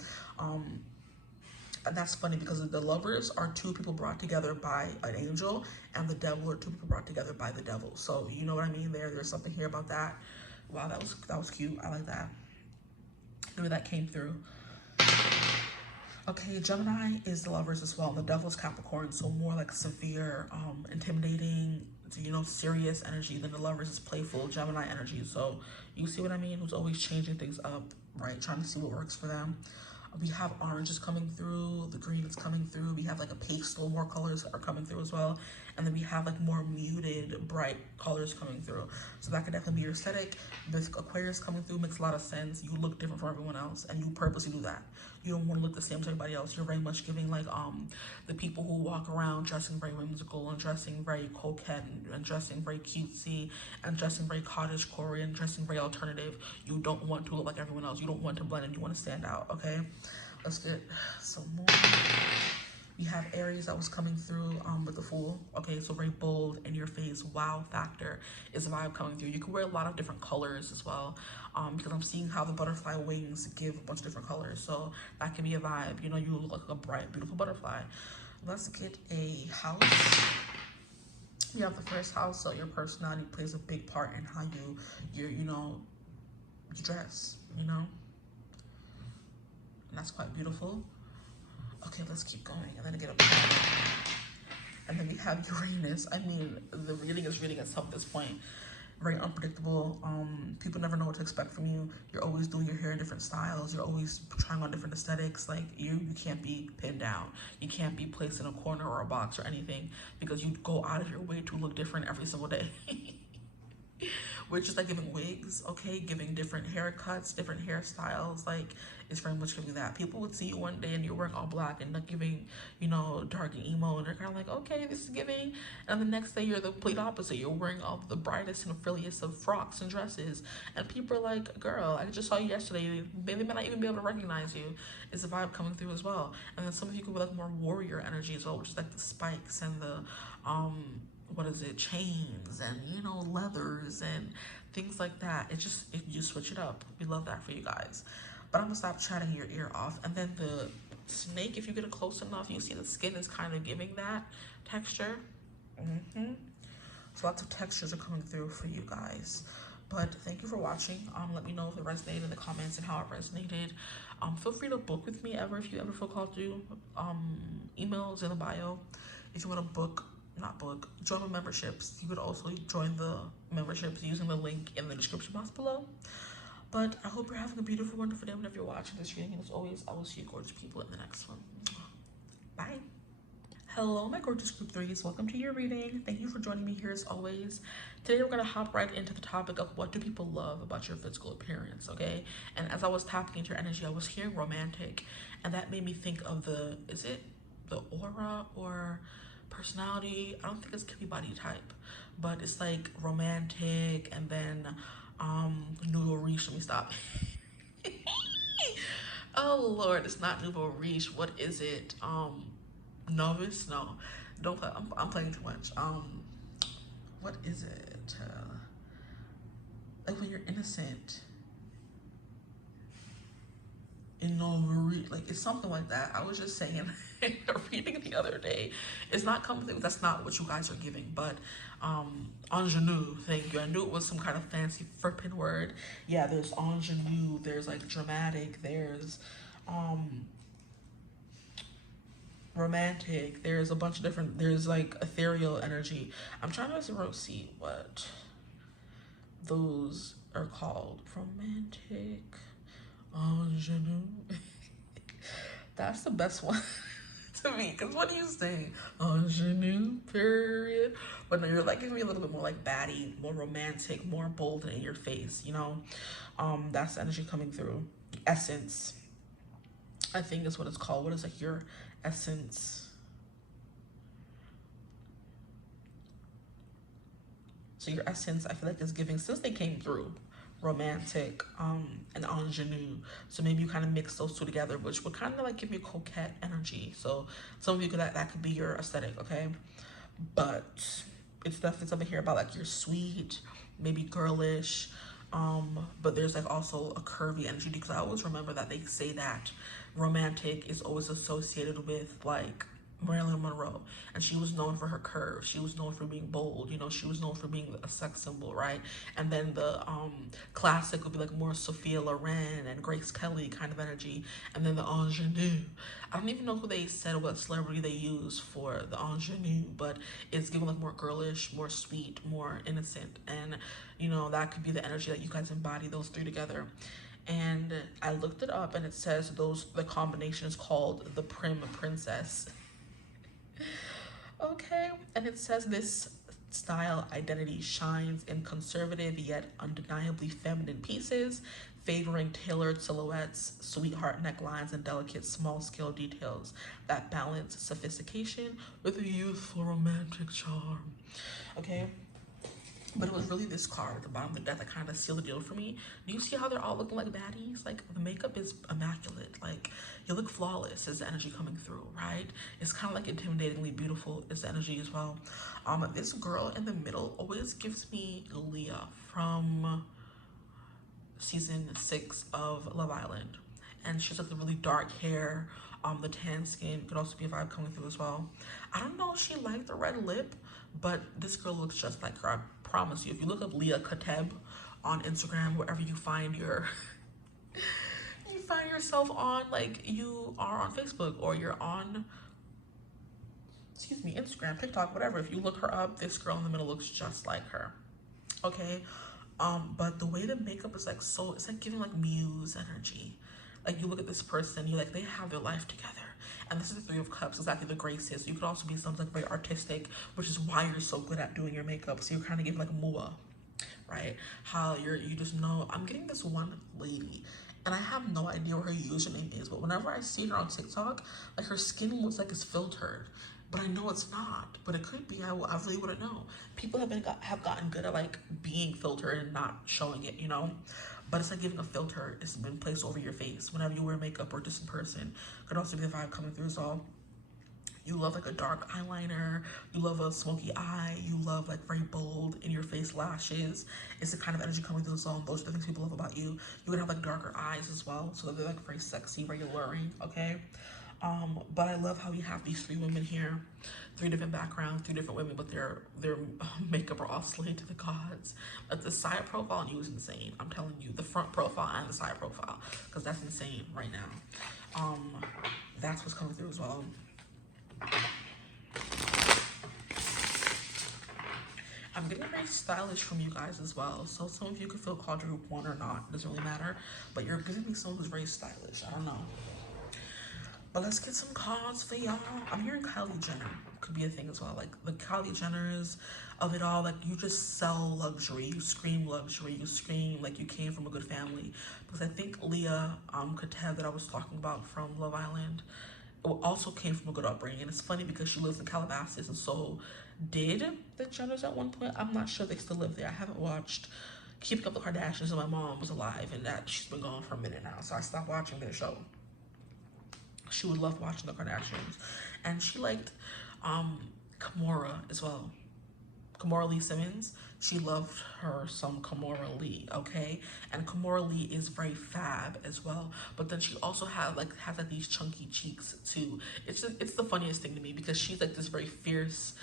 And that's funny because the Lovers are two people brought together by an angel, and the Devil are two people brought together by the devil. So you know what I mean there. There's something here about that. Wow, that was cute. I like that. Maybe that came through. Okay, Gemini is the Lovers as well. The Devil's Capricorn, so more like severe, intimidating, you know, serious energy. Then the Lovers is playful Gemini energy. So you see what I mean? Who's always changing things up, right? Trying to see what works for them. We have oranges coming through, the green is coming through. We have like a pastel, more colors are coming through as well. And then we have like more muted, bright colors coming through. So that could definitely be your aesthetic. With Aquarius coming through makes a lot of sense. You look different from everyone else, and you purposely do that. You don't want to look the same as everybody else. You're very much giving like the people who walk around dressing very whimsical and dressing very coquette and dressing very cutesy and dressing very cottagecore and dressing very alternative. You don't want to look like everyone else. You don't want to blend in. You want to stand out, okay? Let's get some more. We have Aries that was coming through with the Fool. Okay, so very bold, in your face, wow factor is a vibe coming through. You can wear a lot of different colors as well, because I'm seeing how the butterfly wings give a bunch of different colors. So that can be a vibe. You know, you look like a bright, beautiful butterfly. Let's get a house. You have the first house, so your personality plays a big part in how you dress, you know? And that's quite beautiful. Okay, let's keep going. And then I get a pattern. And then we have Uranus. I mean, the reading is reading itself at this point. Very unpredictable. People never know what to expect from you. You're always doing your hair in different styles. You're always trying on different aesthetics. Like you can't be pinned down. You can't be placed in a corner or a box or anything, because you go out of your way to look different every single day. We're just like giving wigs, okay, giving different haircuts, different hairstyles. Like it's very much giving that. People would see you one day and you're wearing all black and not giving, you know, dark and emo, and they're kind of like, okay, this is giving. And the next day you're the complete opposite. You're wearing all the brightest and frilliest of frocks and dresses, and people are like, girl, I just saw you yesterday. They may not even be able to recognize you. It's a vibe coming through as well. And then some of you could be like more warrior energy as well, which is like the spikes and the chains and, you know, leathers and things like that. You switch it up. We love that for you guys. But I'm gonna stop chatting your ear off. And then the snake, if you get it close enough, you see the skin is kind of giving that texture. So lots of textures are coming through for you guys. But thank you for watching. Let me know if it resonated in the comments and how it resonated. Feel free to book with me if you ever feel called to. Emails in the bio. If you want to join my memberships. You could also join the memberships using the link in the description box below. But I hope you're having a beautiful, wonderful day whenever you're watching this reading. And as always, I will see you gorgeous people in the next one. Bye. Hello, my gorgeous group threes. Welcome to your reading. Thank you for joining me here as always. Today we're going to hop right into the topic of what do people love about your physical appearance, okay? And as I was tapping into your energy, I was hearing romantic, and that made me think of is it the aura or personality? I don't think it's could body type, but it's like romantic, and then nouveau riche. Let me stop. Oh Lord, it's not nouveau riche. What is it? Novice? No, don't play. I'm playing too much. What is it? Like when you're innocent. Like it's something like that. I was just saying reading the other day. It's not coming. That's not what you guys are giving, but ingenue, thank you. I knew it was some kind of fancy flippin' word. Yeah, there's ingenue, there's like dramatic, there's romantic, there's a bunch of different, there's like ethereal energy. I'm trying to see what those are called. Romantic, ingenue. That's the best one to me, because what do you say? Ingenue, period. But no, you're like giving me a little bit more like baddie, more romantic, more bold and in your face, you know? That's the energy coming through. Essence, I think is what it's called. What is like your essence? So your essence, I feel like is giving, since they came through, romantic and ingenue. So maybe you kind of mix those two together, which would kind of like give you coquette energy. So some of you that could be your aesthetic, okay? But it's definitely something here about like you're sweet, maybe girlish, But there's like also a curvy energy, because I always remember that they say that romantic is always associated with like Marilyn Monroe, and she was known for her curves. She was known for being bold, you know, she was known for being a sex symbol, right? And then the classic would be like more Sophia Loren and Grace Kelly kind of energy. And then the ingenue, I don't even know who they said what celebrity they used for the ingenue, but it's given like more girlish, more sweet, more innocent. And you know, that could be the energy that you guys embody, those three together. And I looked it up, and it says the combination is called the Prim Princess. Okay, and it says this style identity shines in conservative yet undeniably feminine pieces, favoring tailored silhouettes, sweetheart necklines, and delicate small-scale details that balance sophistication with a youthful romantic charm. Okay, but it was really this card at the bottom of the deck that kind of sealed the deal for me. Do you see how they're all looking like baddies? Like, the makeup is immaculate. Like, you look flawless is the energy coming through, right? It's kind of like intimidatingly beautiful is the energy as well. This girl in the middle always gives me Leah from season 6 of Love Island. And she's like the really dark hair, the tan skin. Could also be a vibe coming through as well. I don't know if she liked the red lip, but this girl looks just like her. I promise you, if you look up Leah 𝐓𝐡𝐮𝐬 on Instagram, wherever you find your you find yourself on, like you are on Facebook or you're on, excuse me, Instagram, TikTok, whatever, if you look her up, this girl in the middle looks just like her. Okay, but the way the makeup is like, so it's like giving like muse energy. Like, you look at this person, you're like, they have their life together. And this is the Three of Cups, exactly the graces. You could also be something like very artistic, which is why you're so good at doing your makeup. So you're kind of giving like Mua, right? How you just know. I'm getting this one lady, and I have no idea what her username is, but whenever I see her on TikTok, like her skin looks like it's filtered, but I know it's not. But it could be. I really wouldn't know. People have gotten good at like being filtered and not showing it, you know. But it's like giving a filter. It's been placed over your face whenever you wear makeup or just in person. Could also be the vibe coming through as well. You love like a dark eyeliner. You love a smoky eye. You love like very bold in your face lashes. It's the kind of energy coming through the song. Those are the things people love about you. You would have like darker eyes as well, so that they're like very sexy, very alluring. Okay. But I love how we have these three women here, 3 different backgrounds, 3 different women, but their makeup are all slayed to the gods. But the side profile on you is insane. I'm telling you, the front profile and the side profile, because that's insane right now. That's what's coming through as well. I'm getting very stylish from you guys as well. So some of you could feel quadruple one or not. It doesn't really matter. But you're giving me someone who's very stylish. I don't know. But let's get some cards for y'all. I'm hearing Kylie Jenner could be a thing as well. Like the Kylie Jenners of it all. Like, you just sell luxury. You scream luxury. You scream like you came from a good family. Because I think Leah 𝐓𝐡𝐮𝐬 that I was talking about from Love Island also came from a good upbringing. And it's funny because she lives in Calabasas, and so did the Jenners at one point. I'm not sure they still live there. I haven't watched Keeping Up with the Kardashians, and my mom was alive, and that she's been gone for a minute now, so I stopped watching their show. She would love watching the Kardashians, and she liked Kimora as well. Kimora Lee Simmons. She loved her some Kimora Lee, okay? And Kimora Lee is very fab as well. But then she also has like these chunky cheeks too. It's the funniest thing to me, because she's like this very fierce,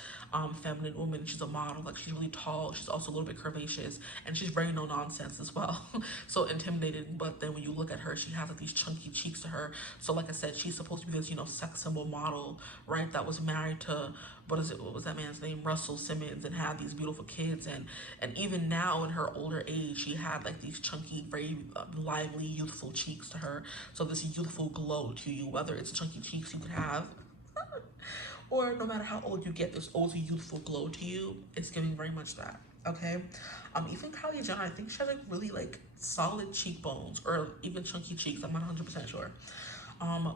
feminine woman. She's a model. Like, she's really tall. She's also a little bit curvaceous, and she's very no nonsense as well. So intimidating. But then when you look at her, she has like these chunky cheeks to her. So like I said, she's supposed to be this, you know, sex symbol model, right? That was married to, what was that man's name? Russell Simmons, and had these beautiful kids. And even now in her older age, she had like these chunky, very lively, youthful cheeks to her. So this youthful glow to you, whether it's chunky cheeks you could have, or no matter how old you get, this always a youthful glow to you. It's giving very much that, okay? Even Kylie Jenner, I think she has like really like solid cheekbones, or even chunky cheeks. I'm not 100% sure.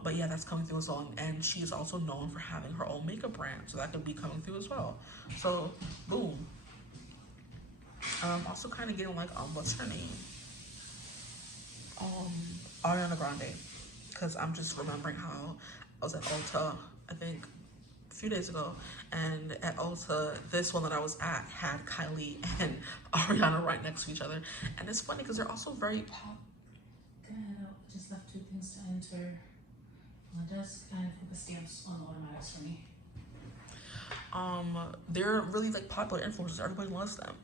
But yeah, that's coming through as well. And she is also known for having her own makeup brand, so that could be coming through as well. So, boom. I'm also kind of getting like, what's her name? Ariana Grande. Because I'm just remembering how I was at Ulta, I think few days ago, and at Ulta, this one that I was at had Kylie and Ariana right next to each other. And it's funny because they're also very Good, I just left 2 things to enter on the desk and put the stamps on the automatics for me. They're really like popular influencers. Everybody loves them.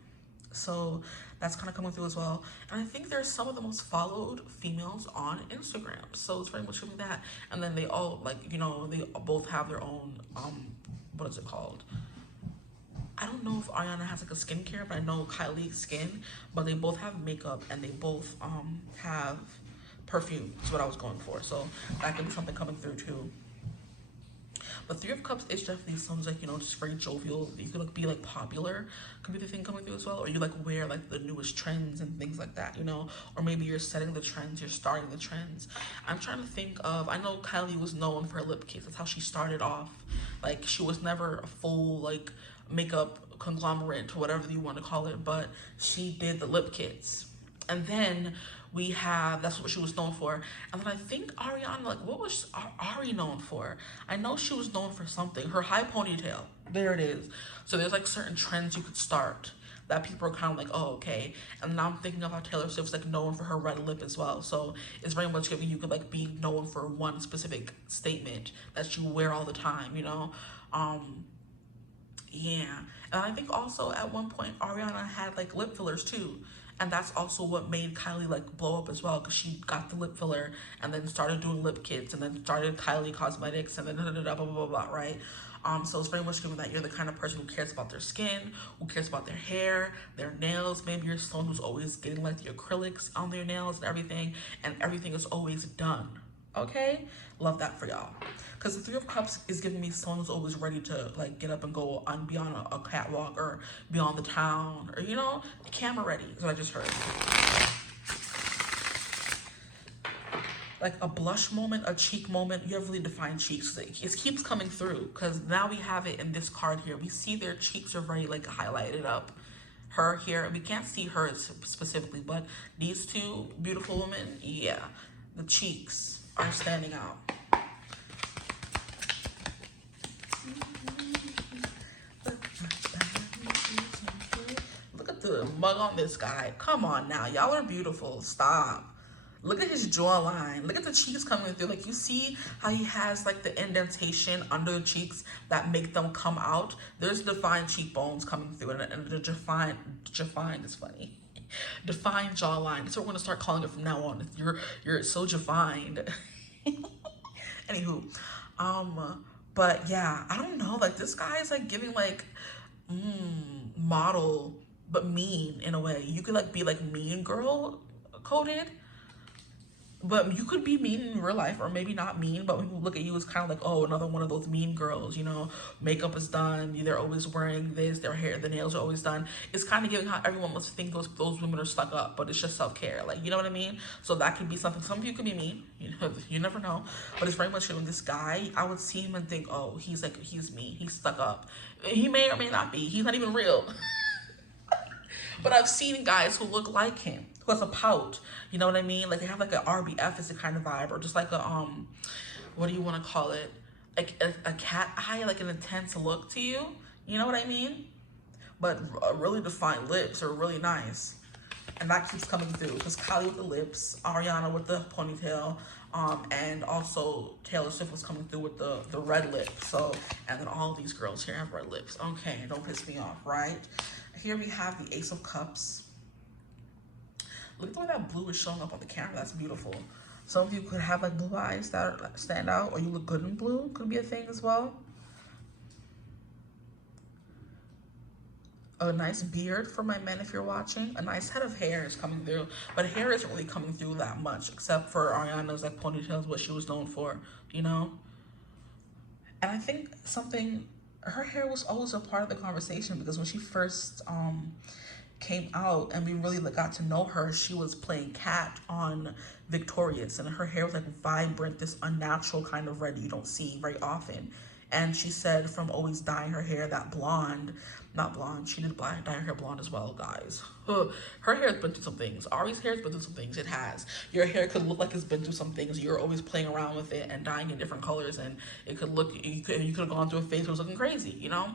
So that's kind of coming through as well. And I think they're some of the most followed females on Instagram. So it's very much doing that. And then they all, like, you know, they both have their own, what is it called? I don't know if Ariana has like a skincare, but I know Kylie skin. But they both have makeup and they both have perfume. Is what I was going for. So that could be something coming through too. But Three of Cups is definitely sounds like, you know, just very jovial. You could like be like popular, could be the thing coming through as well. Or you like wear like the newest trends and things like that, you know. Or maybe you're setting the trends, you're starting the trends. I'm trying to think of, I know Kylie was known for her lip kits. That's how she started off. Like she was never a full like makeup conglomerate or whatever you want to call it, but she did the lip kits. And then we have, that's what she was known for. And then I think Ariana, like what was Ari known for? I know she was known for something. Her high ponytail, there it is. So there's like certain trends you could start that people are kind of like, oh, okay. And now I'm thinking of how Taylor Swift's like known for her red lip as well. So it's very much giving you could like be known for one specific statement that you wear all the time, you know? Yeah. And I think also at one point Ariana had like lip fillers too. And that's also what made Kylie like blow up as well, because she got the lip filler and then started doing lip kits and then started Kylie Cosmetics and then blah, blah, blah, blah, blah, right? So it's very much given that you're the kind of person who cares about their skin, who cares about their hair, their nails. Maybe you're someone who's always getting like the acrylics on their nails and everything is always done. Okay? Love that for y'all. Because the Three of Cups is giving me someone who's always ready to like get up and go on beyond a catwalk or beyond the town, or you know, camera ready is what I just heard. Like a blush moment, a cheek moment. You have really defined cheeks. It keeps coming through because now we have it in this card here. We see their cheeks are very like highlighted up. Her here, we can't see her specifically, but these two beautiful women, yeah, the cheeks are standing out. Look at the mug on this guy. Come on now, y'all are beautiful. Stop. Look at his jawline. Look at the cheeks coming through. Like you see how he has like the indentation under the cheeks that make them come out. There's defined cheekbones coming through, and the defined is funny. Defined jawline. That's what we're gonna start calling it from now on. You're so defined. Anywho, but yeah, I don't know. Like this guy is like giving like model, but mean in a way. You could like be like mean girl coded. But you could be mean in real life, or maybe not mean, but when people look at you, it's kind of like, oh, another one of those mean girls, you know, makeup is done, they're always wearing this, their hair, the nails are always done. It's kind of giving how everyone must think those women are stuck up, but it's just self-care, like, you know what I mean? So that could be something. Some of you could be mean, you know, you never know, but it's very much showing this guy. I would see him and think, oh, he's mean, he's stuck up. He may or may not be, he's not even real. But I've seen guys who look like him, who has a pout, you know what I mean? Like they have like an RBF is the kind of vibe, or just like a, what do you want to call it? Like a cat eye, like an intense look to you, you know what I mean? But really defined lips are really nice. And that keeps coming through, because Kylie with the lips, Ariana with the ponytail, and also Taylor Swift was coming through with the red lip. So, and then all these girls here have red lips. Okay, don't piss me off, right? Here we have the Ace of Cups. Look at the way that blue is showing up on the camera. That's beautiful. Some of you could have like blue eyes that stand out, or you look good in blue. Could be a thing as well. A nice beard for my men if you're watching. A nice head of hair is coming through, but hair isn't really coming through that much, except for Ariana's like ponytails, what she was known for, you know? And I think her hair was always a part of the conversation, because when she first came out and we really got to know her, she was playing Kat on Victorious, and her hair was like vibrant, this unnatural kind of red you don't see very often. And she said from always dyeing her hair that blonde, not blonde, she did dye her hair blonde as well, guys. Her hair has been through some things. Ari's hair has been through some things. It has. Your hair could look like it's been through some things. You're always playing around with it and dyeing in different colors, and it could look, you could have gone through a phase where it was looking crazy, you know?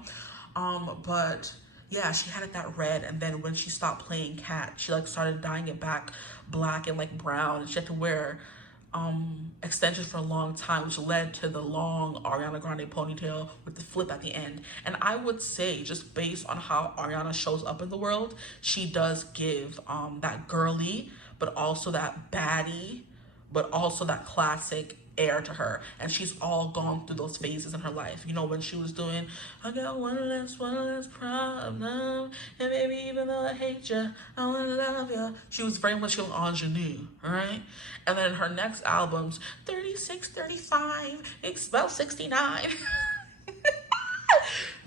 But yeah, she had it that red, and then when she stopped playing cat, she like started dyeing it back black and like brown, and she had to wear extensions for a long time, which led to the long Ariana Grande ponytail with the flip at the end. And I would say, just based on how Ariana shows up in the world, she does give that girly, but also that baddie, but also that classic air to her. And she's all gone through those phases in her life. You know, when she was doing I got one less problem, and maybe even though I hate you, I wanna love you, she was very much an ingenue, all right? And then her next albums, 36, 35, it's about 69.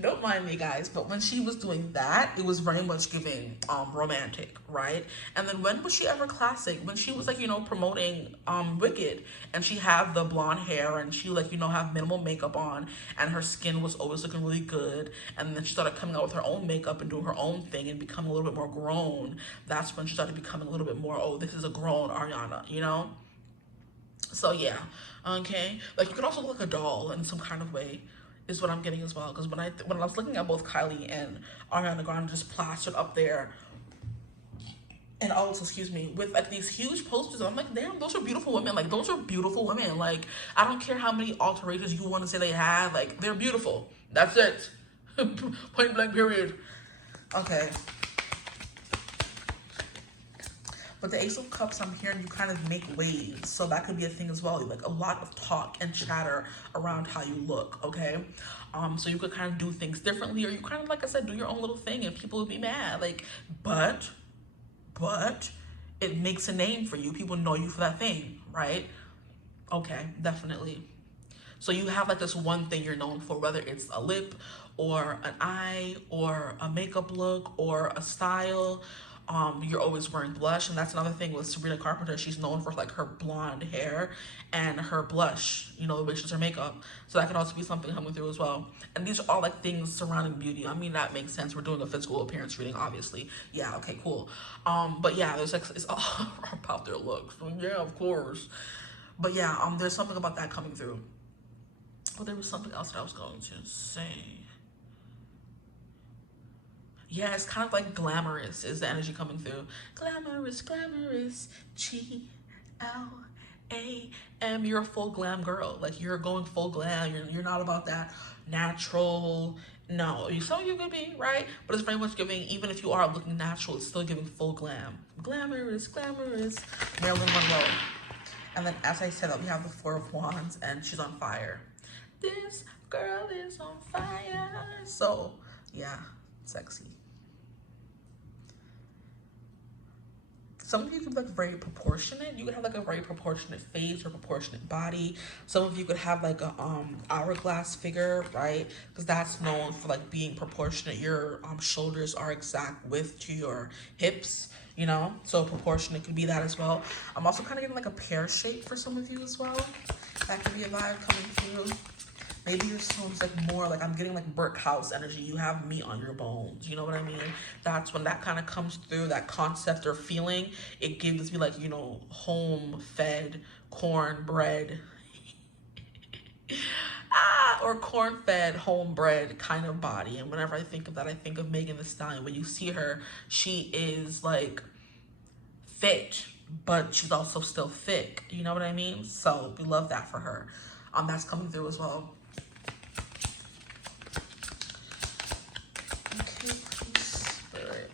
Don't mind me, guys, but when she was doing that, it was very much giving romantic, right? And then when was she ever classic? When she was like, you know, promoting Wicked, and she had the blonde hair, and she like, you know, have minimal makeup on, and her skin was always looking really good, and then she started coming out with her own makeup and doing her own thing and becoming a little bit more grown. That's when she started becoming a little bit more, oh, this is a grown Ariana, you know? So yeah, okay? Like, you could also look like a doll in some kind of way, is what I'm getting as well. Because when I was looking at both Kylie and Ariana Grande just plastered up there, and also, excuse me, with like these huge posters, I'm like, damn, those are beautiful women. Like, those are beautiful women. Like, I don't care how many alterations you want to say they had. Like, they're beautiful. That's it. Point blank period. Okay. But the Ace of Cups, I'm hearing you kind of make waves. So that could be a thing as well. Like a lot of talk and chatter around how you look, okay? So you could kind of do things differently, or you kind of, like I said, do your own little thing and people would be mad. Like, but it makes a name for you. People know you for that thing, right? Okay, definitely. So you have like this one thing you're known for, whether it's a lip or an eye or a makeup look or a style. You're always wearing blush, and that's another thing with Sabrina Carpenter. She's known for like her blonde hair and her blush, you know, the way she does her makeup. So that can also be something coming through as well. And these are all like things surrounding beauty. I mean, that makes sense. We're doing a physical appearance reading, obviously. Yeah, okay, cool. But yeah, there's like, it's all about their looks. So yeah, of course. But yeah, there's something about that coming through. But there was something else that I was going to say. Yeah, it's kind of like glamorous is the energy coming through. Glamorous, glamorous, G-L-A-M. You're a full glam girl. Like, you're going full glam. You're not about that natural. No, some of you could be, right? But it's very much giving, even if you are looking natural, it's still giving full glam. Glamorous, glamorous. Marilyn Monroe. And then, as I said, we have the Four of Wands, and she's on fire. This girl is on fire. So, yeah, sexy. Some of you could be like very proportionate. You could have like a very proportionate face or proportionate body. Some of you could have like a hourglass figure, right? Because that's known for like being proportionate. Your shoulders are exact width to your hips, you know? So proportionate could be that as well. I'm also kind of getting like a pear shape for some of you as well. That could be a vibe coming through. Maybe your stone's like more like, I'm getting like Burke House energy. You have meat on your bones. You know what I mean? That's when that kind of comes through, that concept or feeling. It gives me like, you know, home-fed, cornbread. Or corn-fed, homebred kind of body. And whenever I think of that, I think of Megan Thee Stallion. When you see her, she is like fit, but she's also still thick. You know what I mean? So we love that for her. That's coming through as well. Okay, Spirit.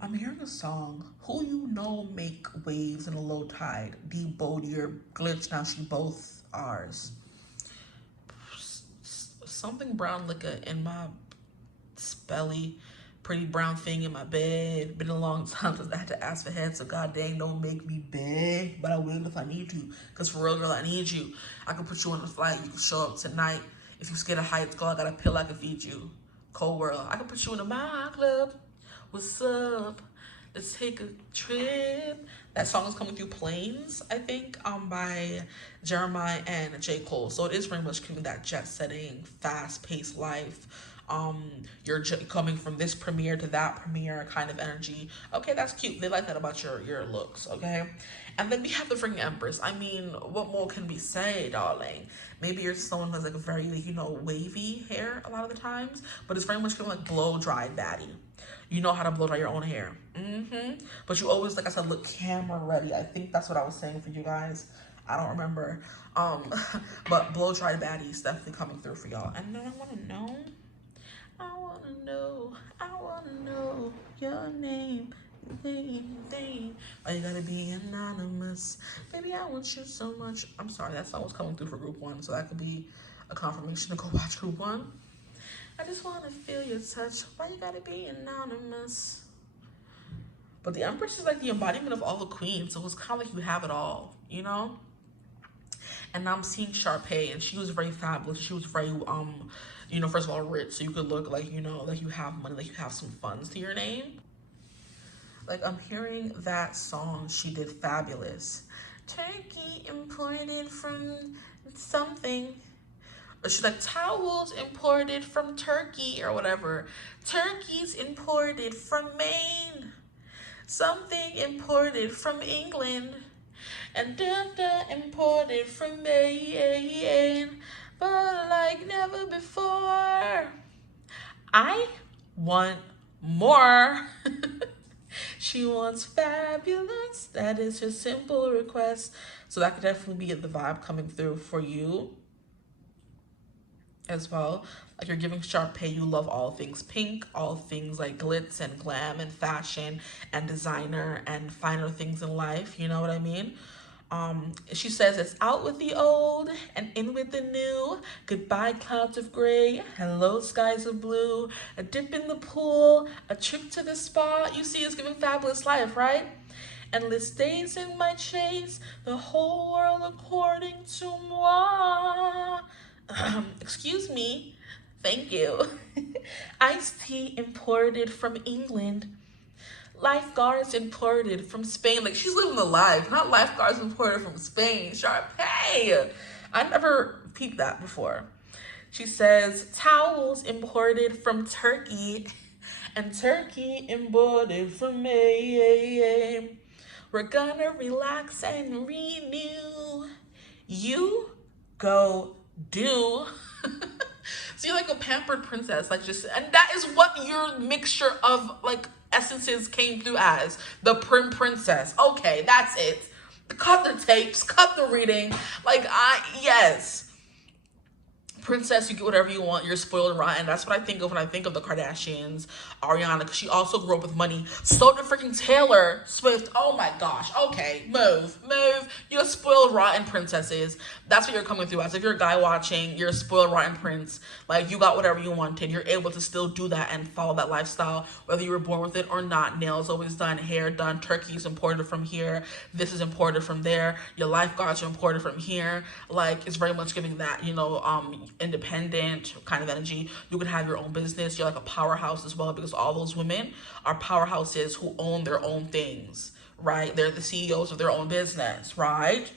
I'm hearing a song. Who you know make waves in a low tide? D Bodier, Glitch, now she both ours. Something brown liquor in my spelly. Pretty brown thing in my bed. Been a long time since I had to ask for head, so god dang, don't make me beg. But I will if I need to. Because for real, girl, I need you. I can put you on a flight. You can show up tonight. If you're scared of heights, girl, I got a pill I can feed you. Cold world. I can put you in a my club. What's up? Let's take a trip. That song is coming through Planes, I think, by Jeremiah and J. Cole. So it is very much giving that jet-setting, fast-paced life. You're coming from this premiere to that premiere kind of energy. Okay, that's cute. They like that about your looks, okay? And then we have the freaking Empress. I mean, what more can we say, darling? Maybe you're someone who has like a very, you know, wavy hair a lot of the times, but it's very much kind of like blow-dried baddie. You know how to blow dry your own hair. But you always, like I said, look camera ready. I think that's what I was saying for you guys. I don't remember. But blow dry baddies definitely coming through for y'all. And then I want to know your name. Why you gotta be anonymous? Baby, I want you so much. I'm sorry, that song was coming through for group 1, so that could be a confirmation to go watch group 1. I just want to feel your touch. Why you gotta be anonymous? But the Empress is like the embodiment of all the queens, so it's kind of like you have it all, you know? And I'm seeing Sharpay, and she was very fabulous. She was very, you know, first of all, rich, so you could look like, you know, like you have money, like you have some funds to your name. Like, I'm hearing that song she did, Fabulous. Turkey imported from something. Or she's like, towels imported from Turkey or whatever. Turkeys imported from Maine. Something imported from England. And imported from Maine. But like never before. I want more. She wants fabulous. That is her simple request. So that could definitely be the vibe coming through for you as well. Like you're giving Sharpay, you love all things pink, all things like glitz and glam and fashion and designer and finer things in life. You know what I mean? She says it's out with the old and in with the new. Goodbye clouds of gray, hello skies of blue. A dip in the pool, a trip to the spa. You see, it's giving fabulous life, right? Endless days in my chase, the whole world according to moi. Excuse me, thank you. Iced tea imported from England. Lifeguards imported from Spain. Like, she's living the life, not lifeguards imported from Spain. Sharpay. I never peeped that before. She says, towels imported from Turkey and Turkey imported from Maine. We're gonna relax and renew. You go do. So you're like a pampered princess, like just, and that is what your mixture of like essences came through as, the princess. Okay, that's it. Cut the tapes, cut the reading. Like, yes. Princess, you get whatever you want. You're spoiled and rotten. That's what I think of when I think of the Kardashians. Ariana, because she also grew up with money. So did freaking Taylor Swift. Oh my gosh. Okay, move. You're spoiled rotten princesses. That's what you're coming through as. If you're a guy watching, you're a spoiled rotten prince. Like, you got whatever you wanted. You're able to still do that and follow that lifestyle, whether you were born with it or not. Nails always done, hair done. Turkey's imported from here. This is imported from there. Your lifeguards are imported from here. Like, it's very much giving that, you know, independent kind of energy. You could have your own business. You're like a powerhouse as well, because all those women are powerhouses who own their own things, right? They're the CEOs of their own business, right?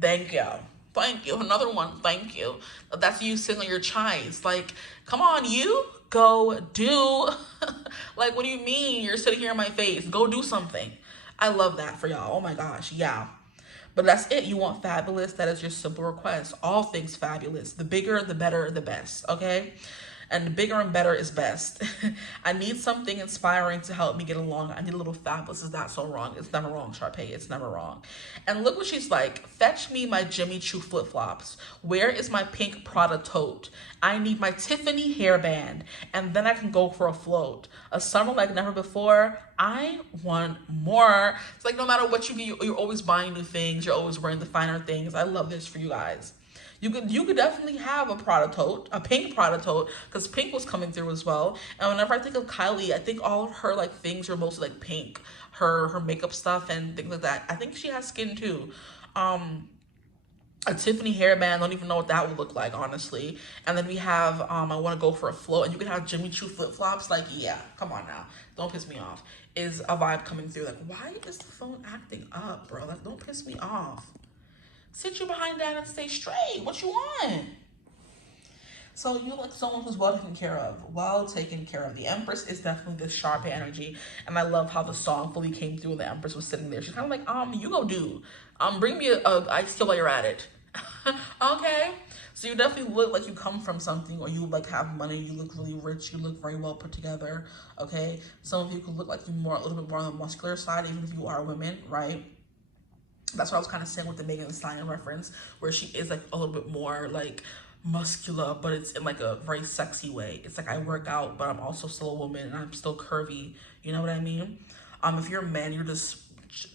Thank you. Another one. Thank you. That's you sitting on your chives. Like, come on, you go do. Like, what do you mean you're sitting here in my face? Go do something. I love that for y'all. Oh my gosh. Yeah. But that's it. You want fabulous. That is your simple request. All things fabulous. The bigger, the better, the best. Okay? And the bigger and better is best. I need something inspiring to help me get along. I need a little fabulous. Is that so wrong? It's never wrong, Sharpay. It's never wrong. And look what she's like. Fetch me my Jimmy Choo flip-flops. Where is my pink Prada tote? I need my Tiffany hairband. And then I can go for a float. A summer like never before. I want more. It's like no matter what you get, you're always buying new things. You're always wearing the finer things. I love this for you guys. You could definitely have a Prada tote, a pink Prada tote, because pink was coming through as well. And whenever I think of Kylie, I think all of her like things are mostly like pink, her makeup stuff and things like that. I think she has skin too. a Tiffany hairband. Don't even know what that would look like, honestly. And then we have I want to go for a float, and you can have Jimmy Choo flip-flops. Like, yeah, come on now, don't piss me off. Is a vibe coming through. Like, why is the phone acting up, bro? Like, don't piss me off. Sit you behind that and stay straight. What you want? So you like someone who's well taken care of. Well taken care of. The Empress is definitely this sharp energy. And I love how the song fully came through and the Empress was sitting there. She's kind of like, you go do. Bring me a iced tea while you're at it. Okay? So you definitely look like you come from something, or you like have money, you look really rich, you look very well put together. Okay? Some of you could look like you more, a little bit more on the muscular side, even if you are women, right? That's what I was kind of saying with the Megan Thee Stallion reference, where she is like a little bit more like muscular, but it's in like a very sexy way. It's like I work out, but I'm also still a woman and I'm still curvy. You know what I mean? If you're a man, you're just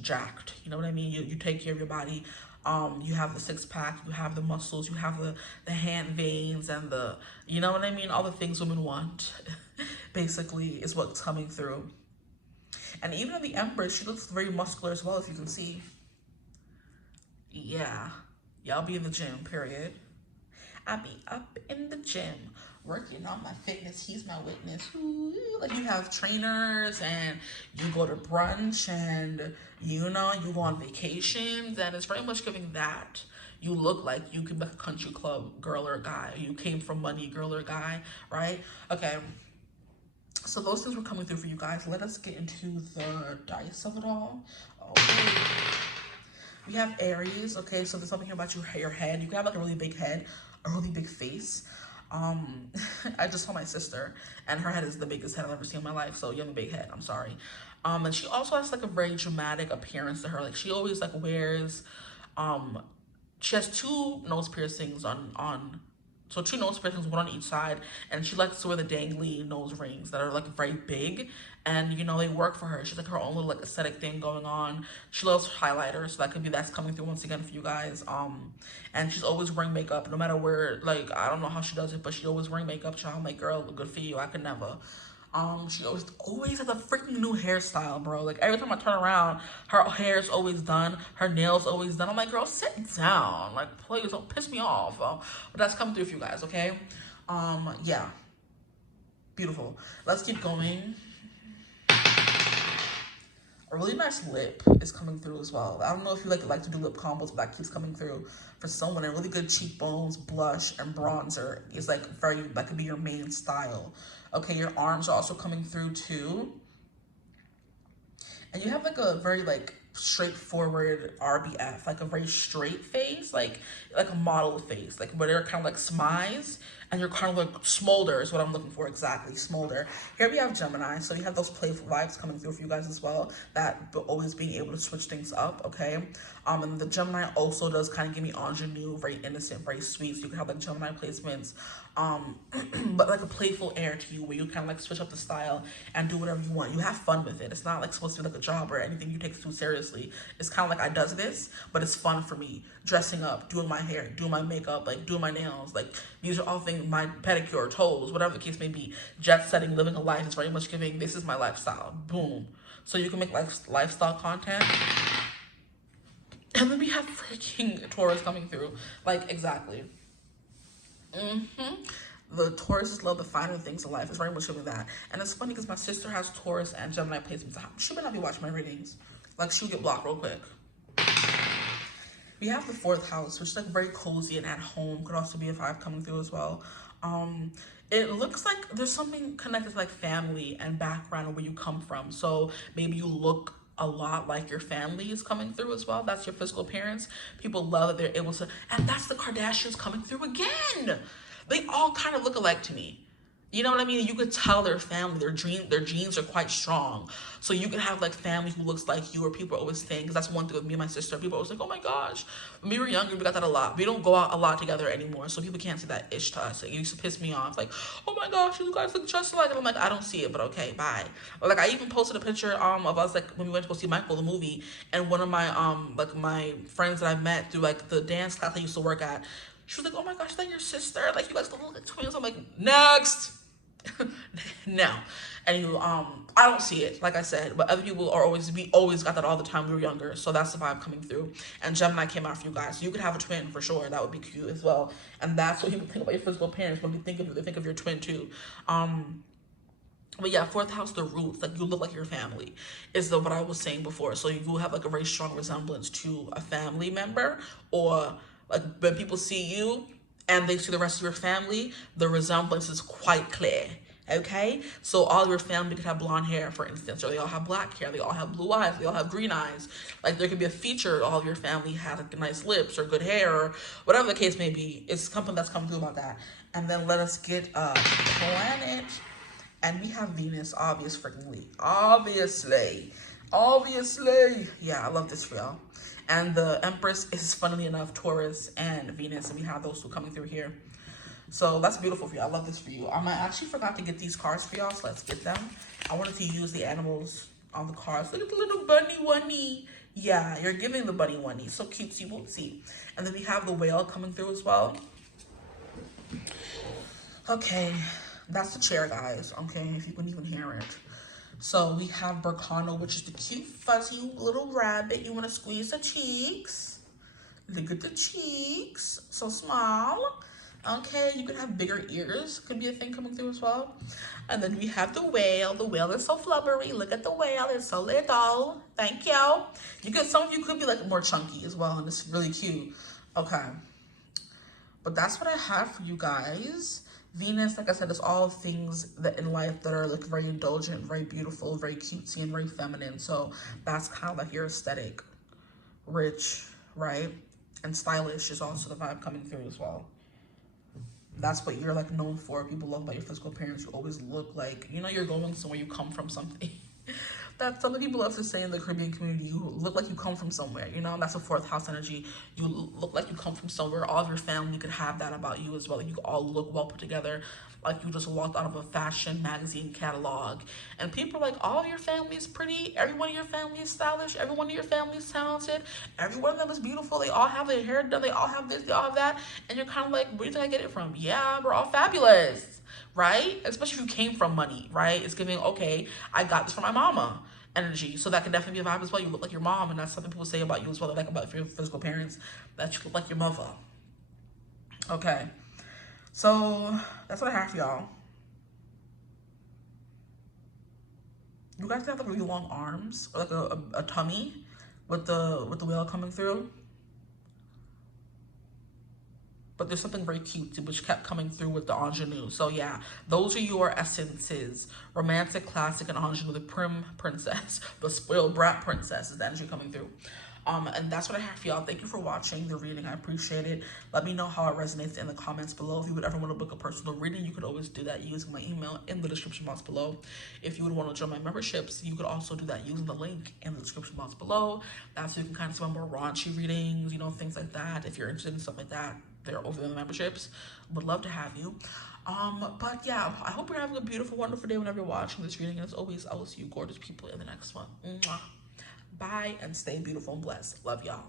jacked. You know what I mean? You take care of your body. You have the six-pack, you have the muscles, you have the hand veins and the, you know what I mean? All the things women want, basically, is what's coming through. And even in the Empress, she looks very muscular as well, if you can see. Yeah, y'all be in the gym, period. I be up in the gym working on my fitness. He's my witness. Ooh, like you have trainers and you go to brunch and you know you go on vacations, and it's very much giving that. You look like you could be a country club girl or guy. You came from money, girl or guy, right? Okay. So those things were coming through for you guys. Let us get into the dice of it all. Okay. We have Aries, okay, so there's something here about your head. You can have like a really big head, a really big face. I just saw my sister, and her head is the biggest head I've ever seen in my life, so you have a big head, I'm sorry. And she also has like a very dramatic appearance to her. Like she always like wears, she has two nose piercings so two nose piercings, one on each side, and she likes to wear the dangly nose rings that are like very big, and you know they work for her. She's like her own little like aesthetic thing going on. She loves highlighters, so that's coming through once again for you guys. And she's always wearing makeup, no matter where. Like I don't know how she does it, but she's always wearing makeup. Child, I'm like, girl, good for you. I could never. She always has a freaking new hairstyle, bro. Like every time I turn around, her hair's always done, her nails always done. I'm like, girl, sit down. Like, please don't piss me off. But that's coming through for you guys, okay? Yeah. Beautiful. Let's keep going. A really nice lip is coming through as well. I don't know if you like to do lip combos, but that keeps coming through for someone. And really good cheekbones, blush, and bronzer is like that could be your main style. Okay, your arms are also coming through too. And you have like a very like straightforward RBF, like a very straight face, like a model face, like where they're kind of like smize, and you're kind of like smolder is what I'm looking for, exactly, smolder. Here we have Gemini, so you have those playful vibes coming through for you guys as well, that always being able to switch things up, okay? And the Gemini also does kind of give me ingenue, very innocent, very sweet, so you can have like Gemini placements, but like a playful air to you where you kind of like switch up the style and do whatever you want. You have fun with it. It's not like supposed to be like a job or anything you take too seriously. It's kind of like I does this, but it's fun for me. Dressing up, doing my hair, doing my makeup, like doing my nails, like these are all things, my pedicure, toes, whatever the case may be. Jet setting, living a life is very much giving, this is my lifestyle, boom. So you can make lifestyle content. And then we have freaking Taurus coming through, like exactly. The Tauruses love the finer things in life. It's very much giving that. And it's funny because my sister has Taurus and Gemini placements. She might not be watching my readings. Like she'll get blocked real quick. We have the 4th house, which is like very cozy and at home. Could also be a vibe coming through as well. It looks like there's something connected to like family and background and where you come from. So maybe you look a lot like your family is coming through as well. That's your physical appearance. People love that they're able to, and that's the Kardashians coming through again. They all kind of look alike to me. You know what I mean? You could tell their family, their genes are quite strong. So you can have like family who looks like you, or people are always saying, because that's one thing with me and my sister. People are always like, oh my gosh, when we were younger, we got that a lot. We don't go out a lot together anymore, so people can't say that ish to us. It used to piss me off. Like, oh my gosh, you guys look just alike. And I'm like, I don't see it, but okay, bye. Or like I even posted a picture of us like when we went to go see Michael the movie, and one of my like my friends that I met through like the dance class I used to work at, she was like, oh my gosh, is that your sister? Like you guys look like twins. I'm like, next. No. and you I don't see it, like I said, but other people are always, we always got that all the time we were younger, so that's the vibe coming through. And Gemini came out for you guys, so you could have a twin for sure. That would be cute as well. And that's what people think about your physical parents when they think of you. They think of your twin too. But yeah, fourth house, the roots, like you look like your family, is the what I was saying before. So you have like a very strong resemblance to a family member, or like when people see you and they see the rest of your family, the resemblance is quite clear. Okay, so all your family could have blonde hair, for instance, or they all have black hair, they all have blue eyes, they all have green eyes. Like there could be a feature all of your family has, like nice lips or good hair or whatever the case may be. It's something that's coming through about that. And then let us get a planet. And we have Venus, obviously. Yeah, I love this for y'all. And the Empress is, funnily enough, Taurus and Venus, and we have those two coming through here. So that's beautiful for you. I love this for you. I actually forgot to get these cards for y'all, so let's get them. I wanted to use the animals on the cards. Look at the little bunny oney. Yeah, you're giving the bunny oney. So cutesy wootsy. And then we have the whale coming through as well. Okay. That's the chair, guys, okay, if you can even hear it. So we have Burkano, which is the cute, fuzzy little rabbit. You want to squeeze the cheeks. Look at the cheeks. So small. Okay, you could have bigger ears. Could be a thing coming through as well. And then we have the whale. The whale is so flubbery. Look at the whale. It's so little. Thank you. Some of you could be like more chunky as well, and it's really cute. Okay. But that's what I have for you guys. Venus, like I said, is all things that in life that are like very indulgent, very beautiful, very cutesy, and very feminine. So that's kind of like your aesthetic. Rich, right? And stylish is also the vibe coming through as well. That's what you're like known for. People love about your physical appearance. You always look like, you know, you're going somewhere, you come from something. That's some people love to say in the Caribbean community, you look like you come from somewhere, you know, that's a fourth house energy. You look like you come from somewhere. All of your family could have that about you as well. You all look well put together, like you just walked out of a fashion magazine catalog. And people are like, all of your family is pretty, everyone in your family is stylish, everyone in your family is talented, every one of them is beautiful, they all have their hair done, they all have this, they all have that. And you're kind of like, where did I get it from? Yeah, we're all fabulous. Right? Especially if you came from money, right? It's giving, okay, I got this from my mama energy. So that can definitely be a vibe as well. You look like your mom, and that's something people say about you as well. They like about your physical parents, that you look like your mother. Okay. So that's what I have for y'all. You guys have like really long arms, or like a tummy with the whale coming through. But there's something very cute which kept coming through with the ingenue. So yeah, those are your essences. Romantic, classic, and ingenue. The prim princess, the spoiled brat princess is the energy coming through. And that's what I have for y'all. Thank you for watching the reading. I appreciate it. Let me know how it resonates in the comments below. If you would ever want to book a personal reading, you could always do that using my email in the description box below. If you would want to join my memberships, you could also do that using the link in the description box below. That's so you can kind of see my more raunchy readings, you know, things like that. If you're interested in stuff like that, they're over in the memberships. Would love to have you. But yeah, I hope you're having a beautiful, wonderful day whenever you're watching this reading. And as always, I will see you gorgeous people in the next one. Mwah. Bye, and stay beautiful and blessed. Love y'all.